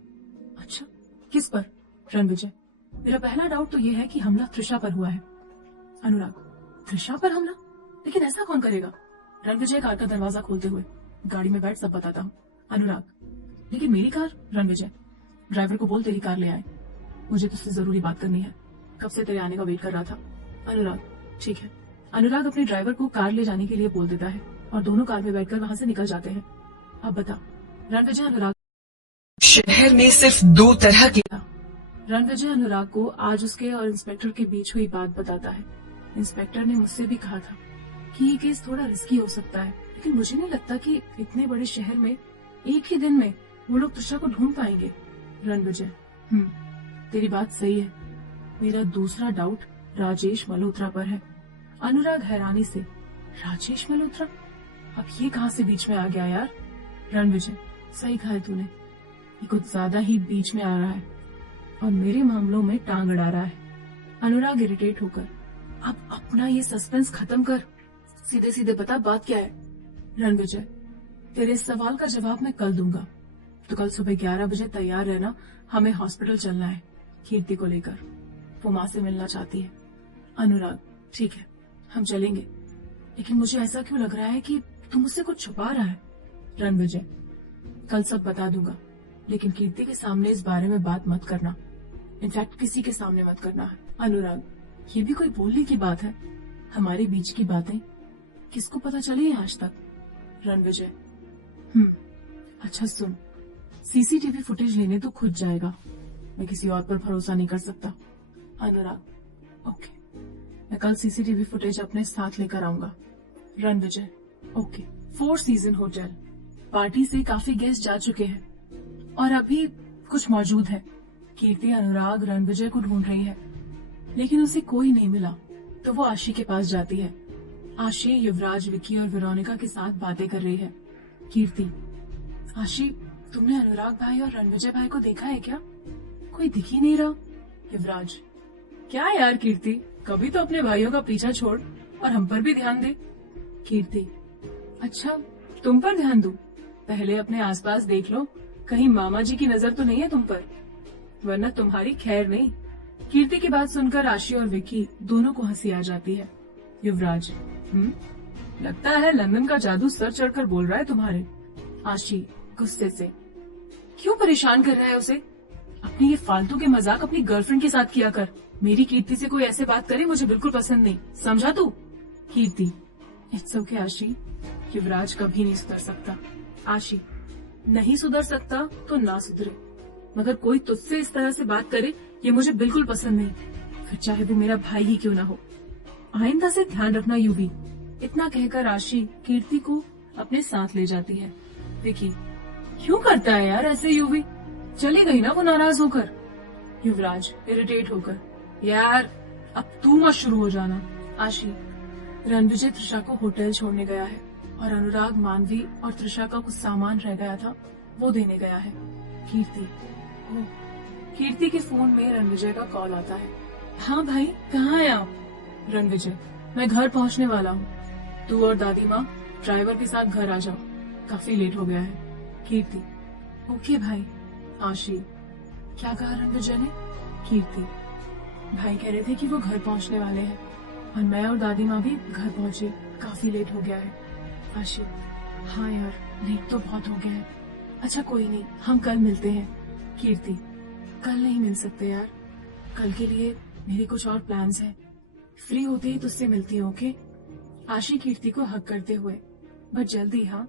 अच्छा किस पर? रणविजय, मेरा पहला डाउट तो ये है कि हमला त्रिशा पर हुआ है। अनुराग, त्रिशा पर हमला? लेकिन ऐसा कौन करेगा? रणविजय कार का दरवाजा खोलते हुए, गाड़ी में बैठ सब बताता हूँ। अनुराग, लेकिन मेरी कार? रणविजय, ड्राइवर को बोल तेरी कार ले आए, मुझे तुझसे जरूरी बात करनी है, कब से तेरे आने का वेट कर रहा था। अनुराग, ठीक है। अनुराग अपने ड्राइवर को कार ले जाने के लिए बोल देता है और दोनों कार में बैठकर वहाँ से निकल जाते हैं। अब बता। रणविजय अनुराग, शहर में सिर्फ 2 तरह के। रणविजय अनुराग को आज उसके और इंस्पेक्टर के बीच हुई बात बताता है। इंस्पेक्टर ने मुझसे भी कहा था कि ये केस थोड़ा रिस्की हो सकता है, लेकिन मुझे नहीं लगता कि इतने बड़े शहर में एक ही दिन में वो लोग त्रिशा को ढूंढ पाएंगे। रणविजय, तेरी बात सही है। मेरा दूसरा डाउट राजेश मल्होत्रा पर है। अनुराग हैरानी से, राजेश मल्होत्रा? अब ये कहाँ से बीच में आ गया यार? रणविजय, सही कहा है तूने, ये कुछ ज्यादा ही बीच में आ रहा है और मेरे मामलों में टांग अड़ा रहा है। अनुराग इरिटेट होकर, अब अपना ये सस्पेंस खत्म कर, सीधे सीधे बता बात क्या है। रणविजय, तेरे इस सवाल का जवाब मैं कल दूंगा, तो कल सुबह 11 बजे तैयार रहना, हमें हॉस्पिटल चलना है कीर्ति को लेकर, वो माँ से मिलना चाहती है। अनुराग, ठीक है हम चलेंगे, लेकिन मुझे ऐसा क्यों लग रहा है कि तू मुझसे कुछ छुपा रहा है। रणविजय, कल सब बता दूंगा, लेकिन कीर्ति के सामने इस बारे में बात मत करना, इनफैक्ट किसी के सामने मत करना है। अनुराग, ये भी कोई बोलने की बात है? हमारे बीच की बातें किसको पता चली है आज तक? रणविजय, अच्छा सुन, सीसीटीवी फुटेज लेने तो खुद जाएगा, मैं किसी और पर भरोसा नहीं कर सकता। अनुराग, ओके, मैं कल सीसीटीवी फुटेज अपने साथ लेकर आऊंगा। Ranvijay, okay. 4 season hotel party से काफी गेस्ट जा चुके हैं और अभी कुछ मौजूद है। कीर्ति अनुराग रणविजय को ढूंढ रही है, लेकिन उसे कोई नहीं मिला तो वो आशी के पास जाती है। आशी युवराज, विकी और वेरोनिका के साथ बातें कर रही है। कीर्ति, आशी, तुमने अनुराग भाई और रणविजय भाई को देखा है क्या? कोई दिख ही नहीं रहा। युवराज, क्या यार कीर्ति, कभी तो अपने भाइयों का पीछा छोड़ और हम पर भी ध्यान दे। कीर्ति, अच्छा, तुम पर ध्यान दूं? पहले अपने आसपास देख लो, कहीं मामा जी की नजर तो नहीं है तुम पर, वरना तुम्हारी खैर नहीं। कीर्ति की बात सुनकर आशी और विकी दोनों को हंसी आ जाती है। युवराज, लगता है लंदन का जादू सर चढ़कर बोल रहा है तुम्हारे। आशी गुस्से से, क्यों परेशान कर रहा है उसे? अपनी ये फालतू के मजाक अपनी गर्लफ्रेंड के साथ किया कर। मेरी कीर्ति से कोई ऐसे बात करे मुझे बिल्कुल पसंद नहीं, समझा तू? कीर्ति, इट्स ओके आशी, युवराज कभी नहीं सुधर सकता। आशी, नहीं सुधर सकता तो ना सुधरे, मगर कोई तुझसे इस तरह से बात करे ये मुझे बिल्कुल पसंद नहीं, फिर चाहे वो मेरा भाई ही क्यों ना हो। आइंदा से ध्यान रखना यूवी। इतना कहकर आशी कीर्ति को अपने साथ ले जाती है। विकी, क्यों करता है यार ऐसे यूवी? चली गई ना वो नाराज होकर। युवराज इरिटेट होकर, यार अब तू मत शुरू हो जाना। आशी, रणविजय त्रिशा को होटल छोड़ने गया है और अनुराग, मानवी और त्रिशा का कुछ सामान रह गया था वो देने गया है। कीर्ति, कीर्ति के फोन में रणविजय का कॉल आता है। हाँ भाई, कहाँ हैं आप? रणविजय, मैं घर पहुँचने वाला हूँ, तू और दादी माँ ड्राइवर के साथ घर आ जाओ, काफी लेट हो गया है। कीर्ति, ओके भाई। आशी, क्या कहा रणविजय ने? कीर्ति, भाई कह रहे थे कि वो घर पहुँचने वाले हैं और मैं और दादी माँ भी घर पहुँचे, काफी लेट हो गया है। आशी, हाँ यार, लेट तो बहुत हो गया है। अच्छा कोई नहीं, हम कल मिलते हैं। कीर्ति, कल नहीं मिल सकते यार, कल के लिए मेरे कुछ और प्लान्स हैं, फ्री होते ही तुझसे मिलती हूँ, ओके? आशी कीर्ति को हक करते हुए, बट जल्दी। हाँ।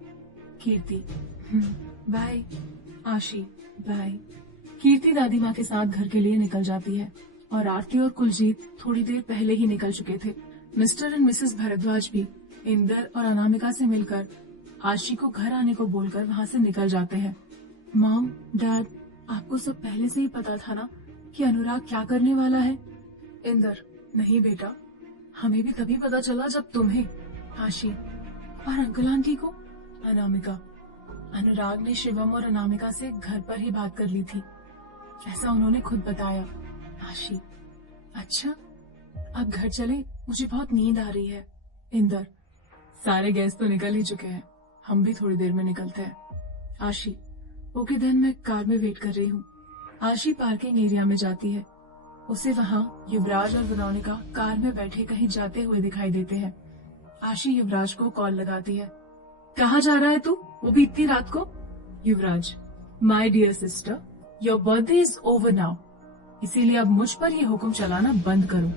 कीर्ति, बाय। आशी, बाय। कीर्ति दादी माँ के साथ घर के लिए निकल जाती है और आरती और कुलजीत थोड़ी देर पहले ही निकल चुके थे। मिस्टर एंड मिसेस भारद्वाज भी इंदर और अनामिका से मिलकर आशी को घर आने को बोलकर वहाँ से निकल जाते हैं। मॉम, डैड, आपको सब पहले से ही पता था ना कि अनुराग क्या करने वाला है? इंदर, नहीं बेटा, हमें भी तभी पता चला जब तुम्हें। आशी, और अंकल आंटी को? अनामिका, अनुराग ने शिवम और अनामिका से घर पर ही बात कर ली थी, ऐसा उन्होंने खुद बताया। आशी, अच्छा, अब घर चले, मुझे बहुत नींद आ रही है। इंदर, सारे गेस्ट तो निकल ही चुके हैं, हम भी थोड़ी देर में निकलते हैं। आशी, ओके देन, मैं कार में वेट कर रही हूँ। आशी पार्किंग एरिया में जाती है। उसे वहाँ युवराज और वेरोनिका कार में बैठे कहीं जाते हुए दिखाई देते हैं। आशी युवराज को कॉल लगाती है। कहाँ जा रहा है तू, वो भी इतनी रात को? Yuvraj, my dear sister, your birthday is over now, इसीलिए अब मुझ पर ये हुक्म चलाना बंद करो।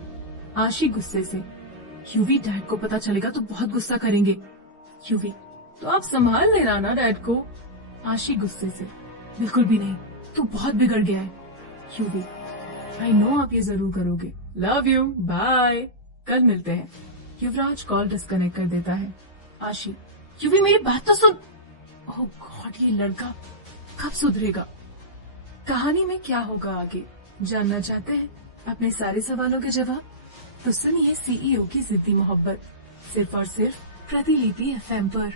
आशी गुस्से से, यूवी, डैड को पता चलेगा तो बहुत गुस्सा करेंगे। यूवी, तो आप संभाल लेना ना डैड को। आशी गुस्से से, बिल्कुल भी नहीं, तू बहुत बिगड़ गया है। यूवी, आई नो आप ये जरूर करोगे। लव यू, बाय, कल मिलते हैं। युवराज कॉल डिस्कनेक्ट कर देता है। आशी, यूवी मेरी बात तो सुन। ओह गॉड, ये लड़का कब सुधरेगा? कहानी में क्या होगा आगे जानना चाहते हैं अपने सारे सवालों के जवाब? तो सुनिए सीईओ की जिद्दी मोहब्बत, सिर्फ और सिर्फ प्रतिलिपि एफएम पर।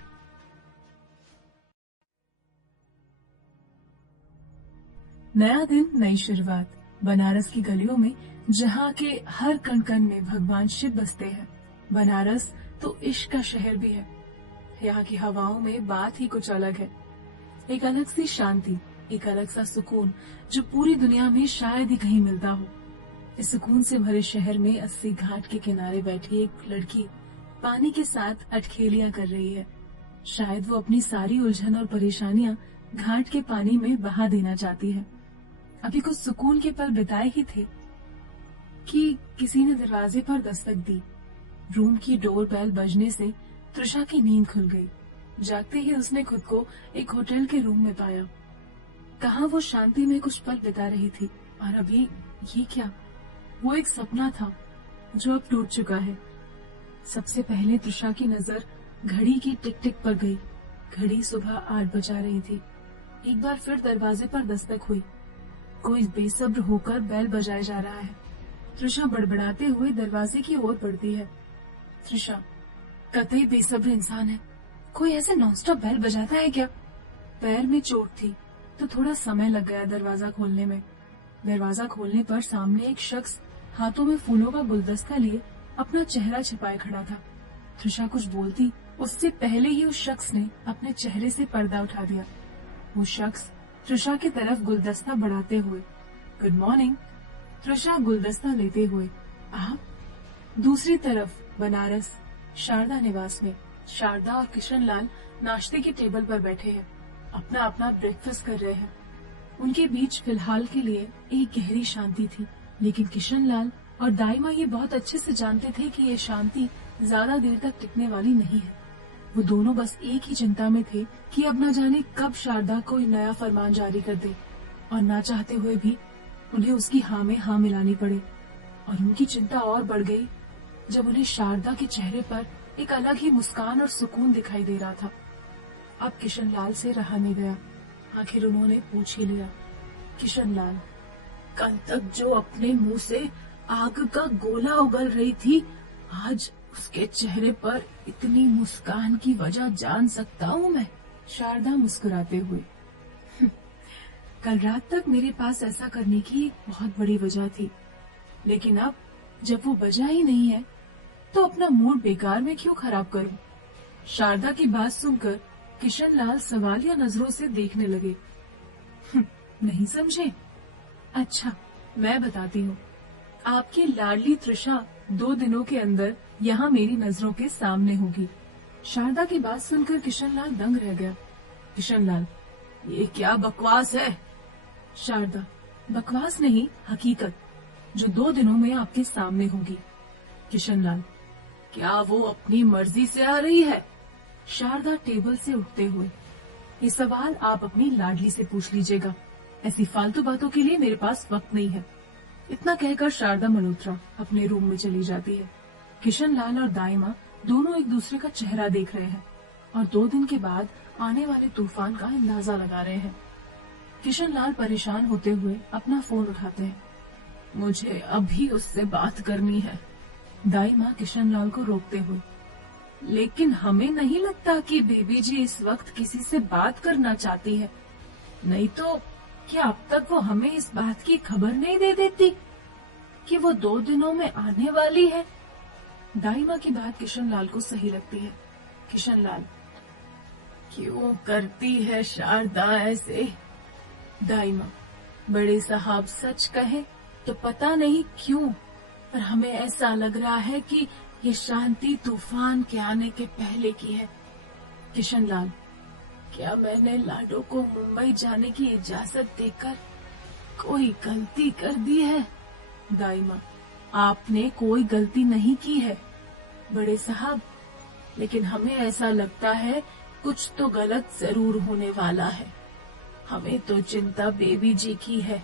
नया दिन, नई शुरुआत। बनारस की गलियों में जहाँ के हर कण कण में भगवान शिव बसते हैं। बनारस तो इश्क का शहर भी है। यहाँ की हवाओं में बात ही कुछ अलग है, एक अलग सी शांति, एक अलग सा सुकून जो पूरी दुनिया में शायद ही कहीं मिलता हो। इस सुकून से भरे शहर में 80 घाट के किनारे बैठी एक लड़की पानी के साथ अटखेलियां कर रही है। शायद वो अपनी सारी उलझन और परेशानियां घाट के पानी में बहा देना चाहती है। अभी कुछ सुकून के पल बिताए ही थे कि किसी ने दरवाजे पर दस्तक दी। रूम की डोर बेल बजने से त्रिशा की नींद खुल गई। जागते ही उसने खुद को एक होटल के रूम में पाया। कहाँ वो शांति में कुछ पल बिता रही थी, और अभी ये क्या? वो एक सपना था जो अब टूट चुका है। सबसे पहले तृषा की नजर घड़ी की टिक टिक पर गई। घड़ी सुबह 8 बजा रही थी। एक बार फिर दरवाजे पर दस्तक हुई। कोई बेसब्र होकर बेल बजाए जा रहा है। तृषा बड़बड़ाते हुए दरवाजे की ओर बढ़ती है। तृषा कतई बेसब्र इंसान है। कोई ऐसे नॉनस्टॉप बेल बजाता है क्या? पैर में चोट थी तो थोड़ा समय लग गया दरवाजा खोलने में। दरवाजा खोलने पर सामने एक शख्स हाथों में फूलों का गुलदस्ता लिए अपना चेहरा छिपाए खड़ा था। तृषा कुछ बोलती उससे पहले ही उस शख्स ने अपने चेहरे से पर्दा उठा दिया। वो शख्स तृषा की तरफ गुलदस्ता बढ़ाते हुए, गुड मॉर्निंग। तृषा गुलदस्ता लेते हुए, आप? दूसरी तरफ बनारस शारदा निवास में शारदा और किशन लाल नाश्ते की टेबल पर बैठे हैं। अपना अपना ब्रेकफास्ट कर रहे हैं। उनके बीच फिलहाल के लिए एक गहरी शांति थी, लेकिन किशन लाल और दाइमा ये बहुत अच्छे से जानते थे कि ये शांति ज्यादा देर तक टिकने वाली नहीं है। वो दोनों बस एक ही चिंता में थे कि अब न जाने कब शारदा कोई नया फरमान जारी कर दे, और ना चाहते हुए भी उन्हें उसकी हाँ में हाँ मिलानी पड़े। और उनकी चिंता और बढ़ गई जब उन्हें शारदा के चेहरे पर एक अलग ही मुस्कान और सुकून दिखाई दे रहा था। अब किशन लाल से रहा नहीं गया। आखिर उन्होंने पूछ ही लिया, किशन लाल, कल तक जो अपने मुंह से आग का गोला उगल रही थी, आज उसके चेहरे पर इतनी मुस्कान की वजह जान सकता हूँ मैं? शारदा मुस्कुराते हुए, कल रात तक मेरे पास ऐसा करने की एक बहुत बड़ी वजह थी, लेकिन अब जब वो वजह ही नहीं है तो अपना मूड बेकार में क्यों खराब करूं? शारदा की बात सुनकर किशन लाल सवालिया नजरों से देखने लगे। नहीं समझे? अच्छा, मैं बताती हूँ। आपकी लाडली तृषा 2 दिनों के अंदर यहाँ मेरी नजरों के सामने होगी। शारदा की बात सुनकर किशन लाल दंग रह गया। किशन लाल, ये क्या बकवास है? शारदा, बकवास नहीं, हकीकत, जो 2 दिनों में आपके सामने होगी। किशन लाल, क्या वो अपनी मर्जी से आ रही है? शारदा टेबल से उठते हुए, ये सवाल आप अपनी लाडली से पूछ लीजिएगा, ऐसी फालतू बातों के लिए मेरे पास वक्त नहीं है। इतना कहकर शारदा मल्होत्रा अपने रूम में चली जाती है। किशन लाल और दाइमा दोनों एक दूसरे का चेहरा देख रहे हैं और 2 दिन के बाद आने वाले तूफान का अंदाजा लगा रहे हैं। किशन लाल परेशान होते हुए अपना फोन उठाते हैं। मुझे अभी उससे बात करनी है। दाइमा किशन लाल को रोकते हुए, लेकिन हमें नहीं लगता कि बेबी जी इस वक्त किसी से बात करना चाहती है, नहीं तो क्या अब तक वो हमें इस बात की खबर नहीं दे देती कि वो 2 दिनों में आने वाली है? दाइमा की बात किशन लाल को सही लगती है। किशन लाल, क्यों करती है शारदा ऐसे? दाइमा, बड़े साहब सच कहे तो पता नहीं क्यों, पर हमें ऐसा लग रहा है कि ये शांति तूफान के आने के पहले की है। किशन लाल, क्या मैंने लाडो को मुंबई जाने की इजाजत देकर कोई गलती कर दी है? दाइमा, आपने कोई गलती नहीं की है बड़े साहब, लेकिन हमें ऐसा लगता है कुछ तो गलत जरूर होने वाला है। हमें तो चिंता बेबी जी की है,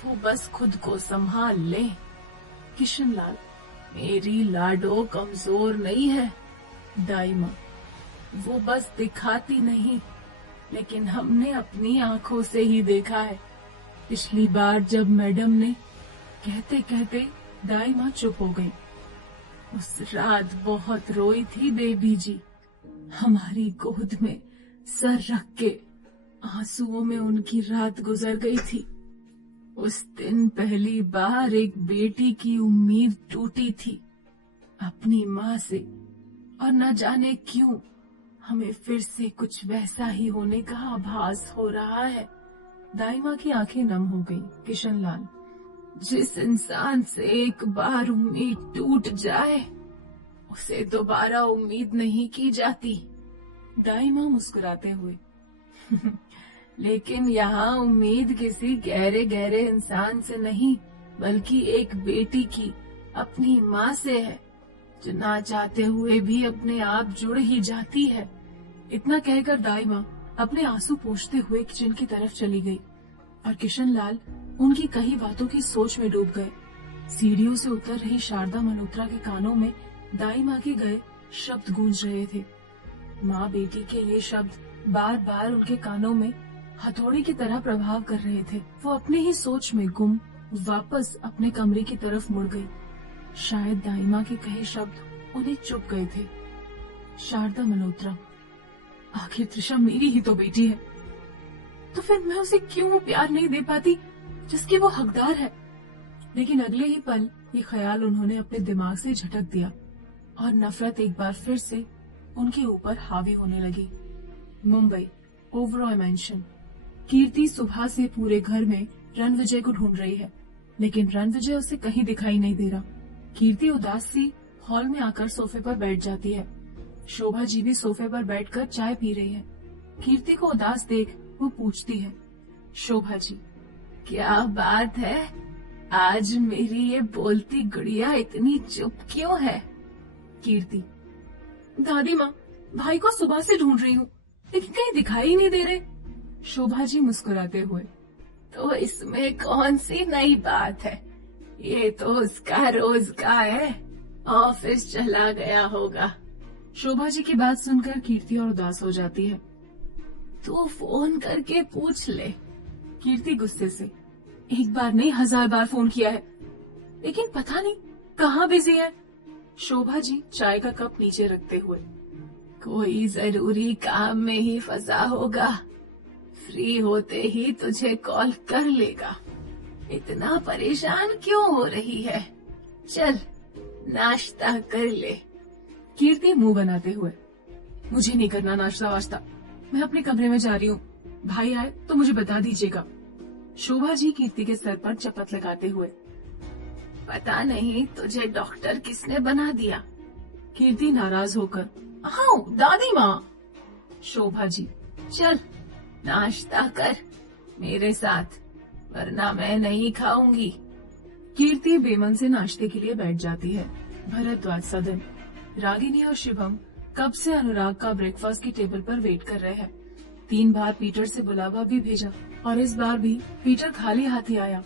वो बस खुद को संभाल ले। किशन लाल, मेरी लाडो कमजोर नहीं है। दाइमा, वो बस दिखाती नहीं, लेकिन हमने अपनी आंखों से ही देखा है। पिछली बार जब मैडम ने, कहते कहते दाइमा चुप हो गई। उस रात बहुत रोई थी बेबी जी, हमारी गोद में सर रख के आंसुओं में उनकी रात गुजर गई थी। उस दिन पहली बार एक बेटी की उम्मीद टूटी थी अपनी माँ से, और न जाने क्यों हमें फिर से कुछ वैसा ही होने का आभास हो रहा है। दाइमा की आंखें नम हो गईं। किशन लाल, जिस इंसान से एक बार उम्मीद टूट जाए उसे दोबारा उम्मीद नहीं की जाती। दाइमा मुस्कुराते हुए, लेकिन यहाँ उम्मीद किसी गहरे गहरे इंसान से नहीं, बल्कि एक बेटी की अपनी माँ से है, जो ना चाहते हुए भी अपने आप जुड़ ही जाती है। इतना कहकर दाइमा अपने आंसू पोंछते हुए किचन की तरफ चली गई और किशन लाल उनकी कही बातों की सोच में डूब गए। सीढ़ियों से उतर रही शारदा मल्होत्रा के कानों में दाई माँ के गए शब्द गूंज रहे थे। माँ बेटी के ये शब्द बार बार उनके कानों में हथौड़ी की तरह प्रभाव कर रहे थे। वो अपने ही सोच में गुम वापस अपने कमरे की तरफ मुड़ गई। शायद दाई माँ के कहे शब्द उन्हें चुप गए थे। शारदा मल्होत्रा, आखिर त्रिशा मेरी ही तो बेटी है, तो फिर मैं उसे क्यों प्यार नहीं दे पाती जिसकी वो हकदार है। लेकिन अगले ही पल ये ख्याल उन्होंने अपने दिमाग से झटक दिया और नफरत एक बार फिर से उनके ऊपर हावी होने लगी। मुंबई, ओबरॉय मैंशन। कीर्ति सुबह से पूरे घर में रणविजय को ढूंढ रही है, लेकिन रणविजय उसे कहीं दिखाई नहीं दे रहा। कीर्ति उदास सी हॉल में आकर सोफे पर बैठ जाती है। शोभा जी भी सोफे पर बैठकर चाय पी रही है। कीर्ति को उदास देख वो पूछती है, शोभा जी, क्या बात है, आज मेरी ये बोलती गुड़िया इतनी चुप क्यों है? कीर्ति, दादी माँ, भाई को सुबह से ढूंढ रही हूँ, लेकिन कहीं दिखाई ही नहीं दे रहे। शोभा जी मुस्कुराते हुए, तो इसमें कौन सी नई बात है, ये तो उसका रोज का है, ऑफिस चला गया होगा। शोभा जी की बात सुनकर कीर्ति और उदास हो जाती है। तो फोन करके पूछ ले। कीर्ति गुस्से से, एक बार नहीं 1000 बार फोन किया है, लेकिन पता नहीं कहाँ बिजी है। शोभा जी चाय का कप नीचे रखते हुए, कोई जरूरी काम में ही फंसा होगा, फ्री होते ही तुझे कॉल कर लेगा, इतना परेशान क्यों हो रही है, चल नाश्ता कर ले। कीर्ति मुंह बनाते हुए, मुझे नहीं करना नाश्ता वाश्ता, मैं अपने कमरे में जा रही हूँ, भाई आए तो मुझे बता दीजिएगा। शोभा जी कीर्ति के सर पर चपत लगाते हुए, पता नहीं तुझे डॉक्टर किसने बना दिया। कीर्ति नाराज होकर, हाँ दादी माँ। शोभा जी, चल नाश्ता कर मेरे साथ, वरना मैं नहीं खाऊंगी। कीर्ति बेमन से नाश्ते के लिए बैठ जाती है। भरद्वाज सदन। रागिनी और शिवम कब से अनुराग का ब्रेकफास्ट की टेबल पर वेट कर रहे हैं। 3 बार पीटर से बुलावा भी भेजा और इस बार भी पीटर खाली हाथ ही आया।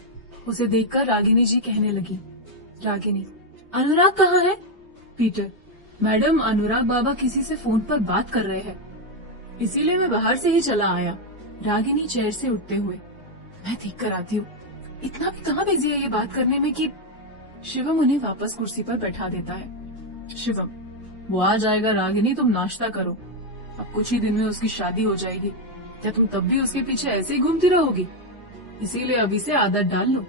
उसे देखकर रागिनी जी कहने लगी, रागिनी, अनुराग कहाँ है? पीटर, मैडम अनुराग बाबा किसी से फोन पर बात कर रहे हैं, इसीलिए मैं बाहर से ही चला आया। रागिनी चेयर से उठते हुए, मैं देख कर आती हूँ, इतना भी कहाँ बिजी है ये बात करने में कि। शिवम उन्हें वापस कुर्सी पर बैठा देता है। शिवम, वो आ जाएगा रागिनी, तुम नाश्ता करो, अब कुछ ही दिन में उसकी शादी हो जाएगी, क्या तुम तब भी उसके पीछे ऐसे ही घूमती रहोगी? इसीलिए अभी से आदत डाल लो।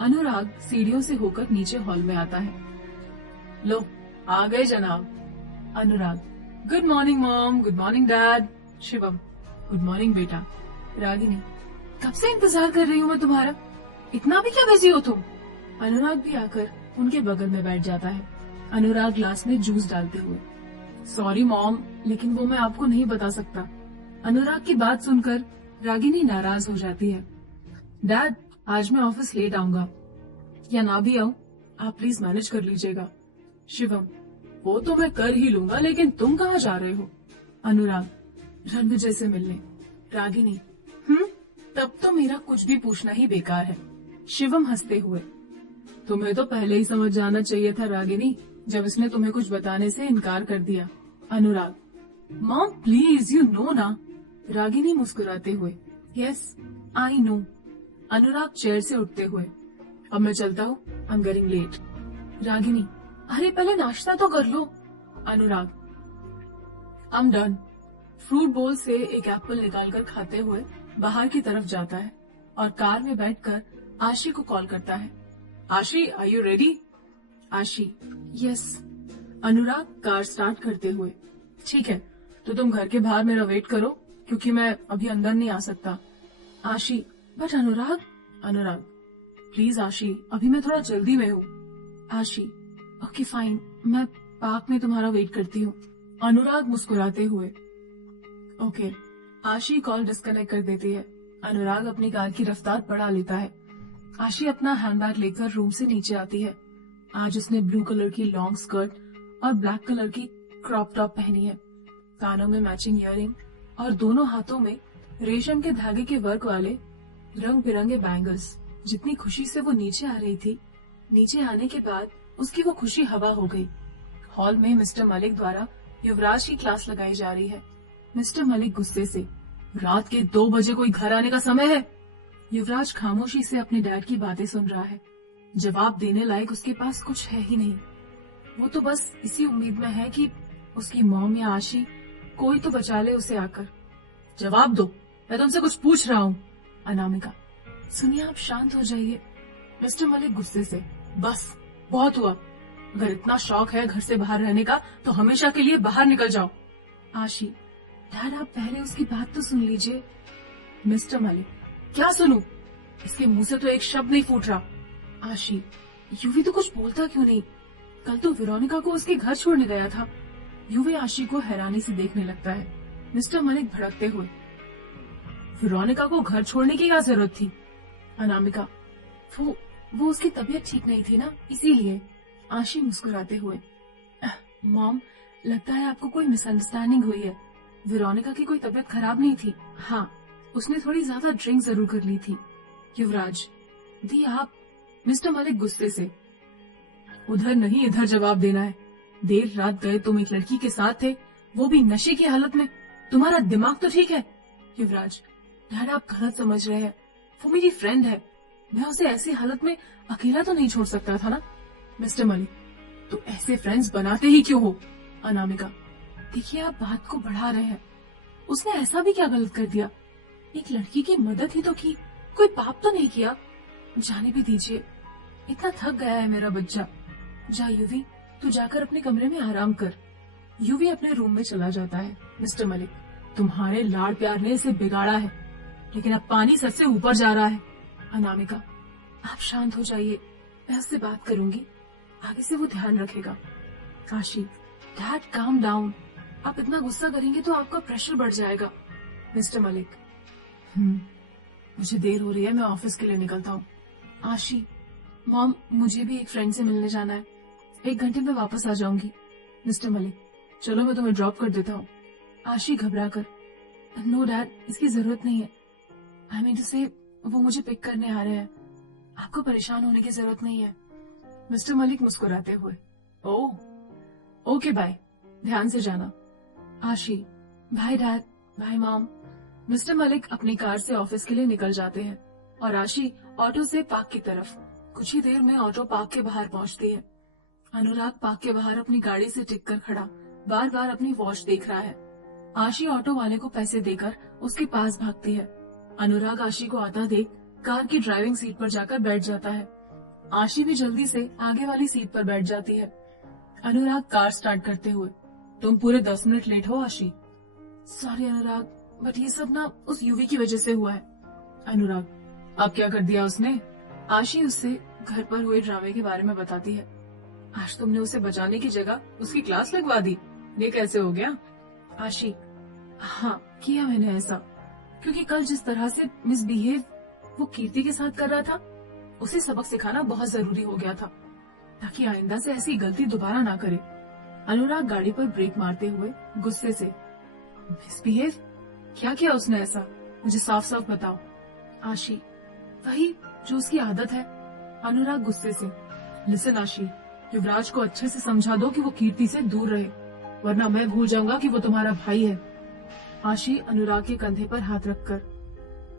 अनुराग सीढ़ियों से होकर नीचे हॉल में आता है। लो आ गए जनाब। Anurag, good morning mom, good morning dad. Shivam, good morning बेटा। रागिनी, कब से इंतजार कर रही हूँ मैं तुम्हारा, इतना भी क्या बिजी हो तुम? अनुराग भी आकर उनके बगल में बैठ जाता है। अनुराग ग्लास में जूस डालते हुए, सॉरी मॉम, लेकिन वो मैं आपको नहीं बता सकता। अनुराग की बात सुनकर रागिनी नाराज हो जाती है। डैड, आज मैं ऑफिस लेट आऊंगा, या ना भी आऊं, आप प्लीज मैनेज कर लीजिएगा। शिवम, वो तो मैं कर ही लूंगा, लेकिन तुम कहाँ जा रहे हो? अनुराग, रणविजय से मिलने। रागिनी, तब तो मेरा कुछ भी पूछना ही बेकार है। शिवम हंसते हुए, तुम्हें तो पहले ही समझ जाना चाहिए था रागिनी, जब इसने तुम्हें कुछ बताने से इनकार कर दिया। Anurag, mom please, you know ना। रागिनी मुस्कुराते हुए, yes I know. Anurag chair से उठते हुए, अब मैं चलता हूँ, I am getting late. Ragini, अरे पहले नाश्ता तो कर लो। Anurag, I am done. Fruit bowl से एक एप्पल निकालकर खाते हुए बाहर की तरफ जाता है और कार में बैठकर आशी को कॉल करता है। आशी, आर यू रेडी? आशी, यस। अनुराग कार स्टार्ट करते हुए, ठीक है, तो तुम घर के बाहर मेरा वेट करो, क्योंकि मैं अभी अंदर नहीं आ सकता। आशी, बट अनुराग। अनुराग, प्लीज आशी, अभी मैं थोड़ा जल्दी में हूँ। आशी, ओके फाइन, मैं पार्क में तुम्हारा वेट करती हूँ। अनुराग मुस्कुराते हुए, ओके। आशी कॉल डिस्कनेक्ट कर देती है। अनुराग अपनी कार की रफ्तार बढ़ा लेता है। आशी अपना हैंडबैग लेकर रूम से नीचे आती है। आज उसने ब्लू कलर की लॉन्ग स्कर्ट और ब्लैक कलर की क्रॉप टॉप पहनी है, कानों में मैचिंग ईयरिंग और दोनों हाथों में रेशम के धागे के वर्क वाले रंग बिरंगे बैंगल्स। जितनी खुशी से वो नीचे आ रही थी, नीचे आने के बाद उसकी वो खुशी हवा हो गई। हॉल में मिस्टर मलिक द्वारा युवराज की क्लास लगाई जा रही है। मिस्टर मलिक गुस्से से, रात के 2 बजे कोई घर आने का समय है? युवराज खामोशी से अपने डैड की बातें सुन रहा है। जवाब देने लायक उसके पास कुछ है ही नहीं। वो तो बस इसी उम्मीद में है कि उसकी मॉम या आशी कोई तो बचा ले उसे आकर। जवाब दो, मैं तुमसे कुछ पूछ रहा हूँ। अनामिका, सुनिए आप शांत हो जाइए। मिस्टर मलिक गुस्से से, बस बहुत हुआ। अगर इतना शौक है घर से बाहर रहने का तो हमेशा के लिए बाहर निकल जाओ। आशी, डैड आप पहले उसकी बात तो सुन लीजिए। मिस्टर मलिक, क्या सुनूं? इसके मुंह से तो एक शब्द नहीं फूट रहा। आशी, यूवी तो कुछ बोलता क्यों नहीं? कल तो वेरोनिका को उसके घर छोड़ने गया था। यूवी आशी को हैरानी से देखने लगता है। मिस्टर मलिक भड़कते हुए, वेरोनिका को घर छोड़ने की क्या जरूरत थी? अनामिका, वो उसकी तबीयत ठीक नहीं थी ना, इसीलिए। आशी मुस्कुराते हुए, मॉम लगता है आपको कोई मिसअंडरस्टैंडिंग हुई है। वेरोनिका की कोई तबीयत खराब नहीं थी। हाँ, उसने थोड़ी ज्यादा ड्रिंक जरूर कर ली थी। युवराज, दी आप। मिस्टर मलिक गुस्से से, उधर नहीं इधर जवाब देना है। देर रात गए तुम एक लड़की के साथ थे, वो भी नशे की हालत में। तुम्हारा दिमाग तो ठीक है? युवराज, डैड आप गलत समझ रहे हैं। वो मेरी फ्रेंड है, मैं उसे ऐसी हालत में अकेला तो नहीं छोड़ सकता था ना। मिस्टर मलिक, तो ऐसे फ्रेंड्स बनाते ही क्यों हो? अनामिका, देखिए आप बात को बढ़ा रहे हैं। उसने ऐसा भी क्या गलत कर दिया? एक लड़की की मदद ही तो की, कोई पाप तो नहीं किया। जाने भी दीजिए, इतना थक गया है मेरा बच्चा। जा यूवी, तू जाकर अपने कमरे में आराम कर। यूवी अपने रूम में चला जाता है। मिस्टर मलिक, तुम्हारे लाड़ प्यार ने इसे बिगाड़ा है, लेकिन अब पानी सर से ऊपर जा रहा है। अनामिका, आप शांत हो जाइए, मैं उससे बात करूंगी, आगे से वो ध्यान रखेगा। काशी, डैड काम डाउन, आप इतना गुस्सा करेंगे तो आपका प्रेशर बढ़ जाएगा। मिस्टर मलिक, मुझे देर हो रही है, मैं ऑफिस के लिए निकलता हूँ। आशी, मॉम मुझे भी एक फ्रेंड से मिलने जाना है, 1 घंटे में वापस आ जाऊंगी। मिस्टर मलिक, चलो मैं तुम्हें ड्रॉप कर देता हूँ। आशी घबरा कर, नो डैड इसकी जरूरत नहीं है। आई मीन टू से वो मुझे पिक करने आ रहे हैं, आपको परेशान होने की जरूरत नहीं है। मिस्टर मलिक मुस्कुराते हुए, ओह ओके बाय, ध्यान से जाना। Aashi, bye dad, bye mom. Mister Malik अपनी कार से ऑफिस के लिए निकल जाते हैं और आशी ऑटो से पार्क की तरफ। कुछ ही देर में ऑटो पार्क के बाहर पहुंचती है। अनुराग पार्क के बाहर अपनी गाड़ी से टिककर खड़ा बार बार अपनी वॉच देख रहा है। आशी ऑटो वाले को पैसे देकर उसके पास भागती है। अनुराग आशी को आता देख कार की ड्राइविंग सीट पर जाकर बैठ जाता है। आशी भी जल्दी से आगे वाली सीट पर बैठ जाती है। अनुराग कार स्टार्ट करते हुए, तुम पूरे 10 मिनट लेट हो आशी। सॉरी अनुराग, बट ये सब ना उस यूवी की वजह से हुआ है। अनुराग, अब क्या कर दिया उसने? आशी उससे घर पर हुए ड्रामे के बारे में बताती है। आज तुमने उसे बचाने की जगह उसकी क्लास लगवा दी, ये कैसे हो गया? आशी, हाँ किया मैंने ऐसा, क्योंकि कल जिस तरह से मिसबिहेव वो कीर्ति के साथ कर रहा था, उसे सबक सिखाना बहुत जरूरी हो गया था, ताकि आइंदा से ऐसी गलती दोबारा ना करे। अनुराग गाड़ी पर ब्रेक मारते हुए गुस्से से, मिसबिहेव? क्या किया उसने ऐसा? मुझे साफ साफ बताओ। आशी, वही जो उसकी आदत है। अनुराग गुस्से से, लिसन आशी, युवराज को अच्छे से समझा दो कि वो कीर्ति से दूर रहे, वरना मैं भूल जाऊंगा कि वो तुम्हारा भाई है। आशी अनुराग के कंधे पर हाथ रखकर,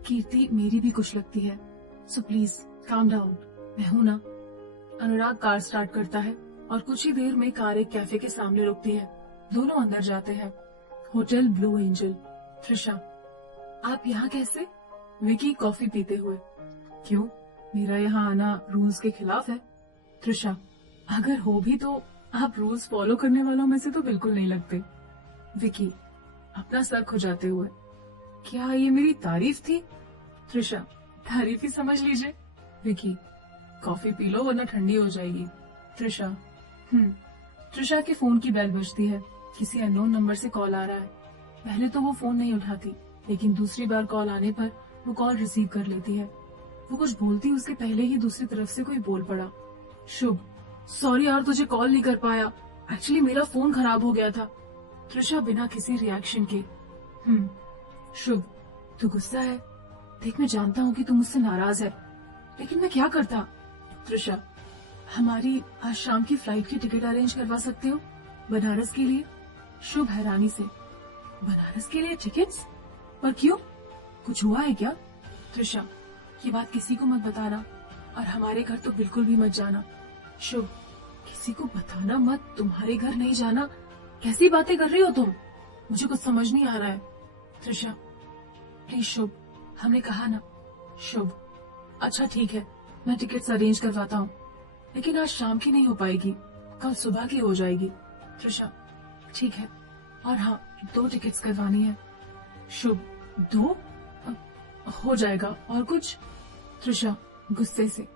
कीर्ति मेरी भी कुछ लगती है, सो प्लीज काम डाउन, मैं हूं ना। अनुराग कार स्टार्ट करता है और कुछ ही देर में कार एक कैफे के सामने रुकती है। दोनों अंदर जाते हैं। Hotel blue angel. त्रिशा, आप यहाँ कैसे? विकी कॉफी पीते हुए, क्यों मेरा यहाँ आना रूल्स के खिलाफ है? त्रिशा, अगर हो भी तो आप रूल्स फॉलो करने वालों में से तो बिल्कुल नहीं लगते। विकी अपना सर खुजाते हुए, क्या ये मेरी तारीफ थी? त्रिशा, तारीफ ही समझ लीजिए। विकी, कॉफी पी लो वरना ठंडी हो जाएगी। त्रिशा, त्रिशा के फोन की बेल बजती है। किसी अननोन नंबर से कॉल आ रहा है। पहले तो वो फोन नहीं उठाती, लेकिन दूसरी बार कॉल आने पर वो कॉल रिसीव कर लेती है। वो कुछ बोलती उसके पहले ही दूसरी तरफ से कोई बोल पड़ा, शुभ, सॉरी यार तुझे कॉल नहीं कर पाया, एक्चुअली मेरा फोन खराब हो गया था। त्रिशा बिना किसी रिएक्शन के, शुभ, तू गुस्सा है? देख, मैं जानता हूँ कि तू मुझसे नाराज है, लेकिन मैं क्या करता? त्रिशा, हमारी आज शाम की फ्लाइट की टिकट अरेंज करवा सकते हो बनारस के लिए? शुभ हैरानी से, बनारस के लिए टिकट्स? पर क्यों? कुछ हुआ है क्या? त्रिशा, ये बात किसी को मत बताना, और हमारे घर तो बिल्कुल भी मत जाना। शुभ, किसी को बताना मत, तुम्हारे घर नहीं जाना? कैसी बातें कर रही हो तुम? मुझे कुछ समझ नहीं आ रहा है। त्रिशा, प्लीज शुभ, हमने कहा ना। शुभ, अच्छा ठीक है, मैं टिकट्स अरेंज करवाता हूँ, लेकिन आज शाम की नहीं हो पाएगी, कल सुबह की हो जाएगी। त्रिशा, ठीक है, और हाँ, 2 टिकट्स करवानी है। शुभ, 2? हो जाएगा। और कुछ? त्रिशा गुस्से से,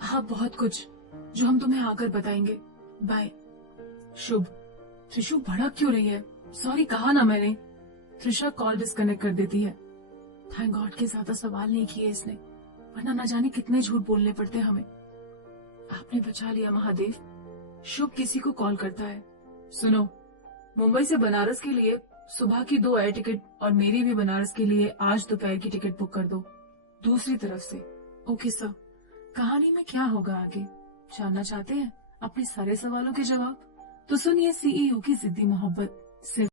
हाँ बहुत कुछ, जो हम तुम्हें आकर बताएंगे। बाय। शुभ, त्रिशु भड़क क्यों रही है? सॉरी कहा ना मैंने। त्रिशा कॉल डिस्कनेक्ट कर देती है। थैंक गॉड के ज्यादा सवाल नहीं किए इसने, वरना न जाने कितने झूठ बोलने पड़ते हमें। आपने बचा लिया महादेव। शुभ किसी को कॉल करता है। सुनो, मुंबई से बनारस के लिए सुबह की 2 एयर टिकट और मेरी भी बनारस के लिए आज दोपहर की टिकट बुक कर दो, दूसरी तरफ से। Okay sir. कहानी में क्या होगा आगे जानना चाहते हैं अपने सारे सवालों के जवाब? तो सुनिए सीईओ की जिद्दी मोहब्बत सिर्फ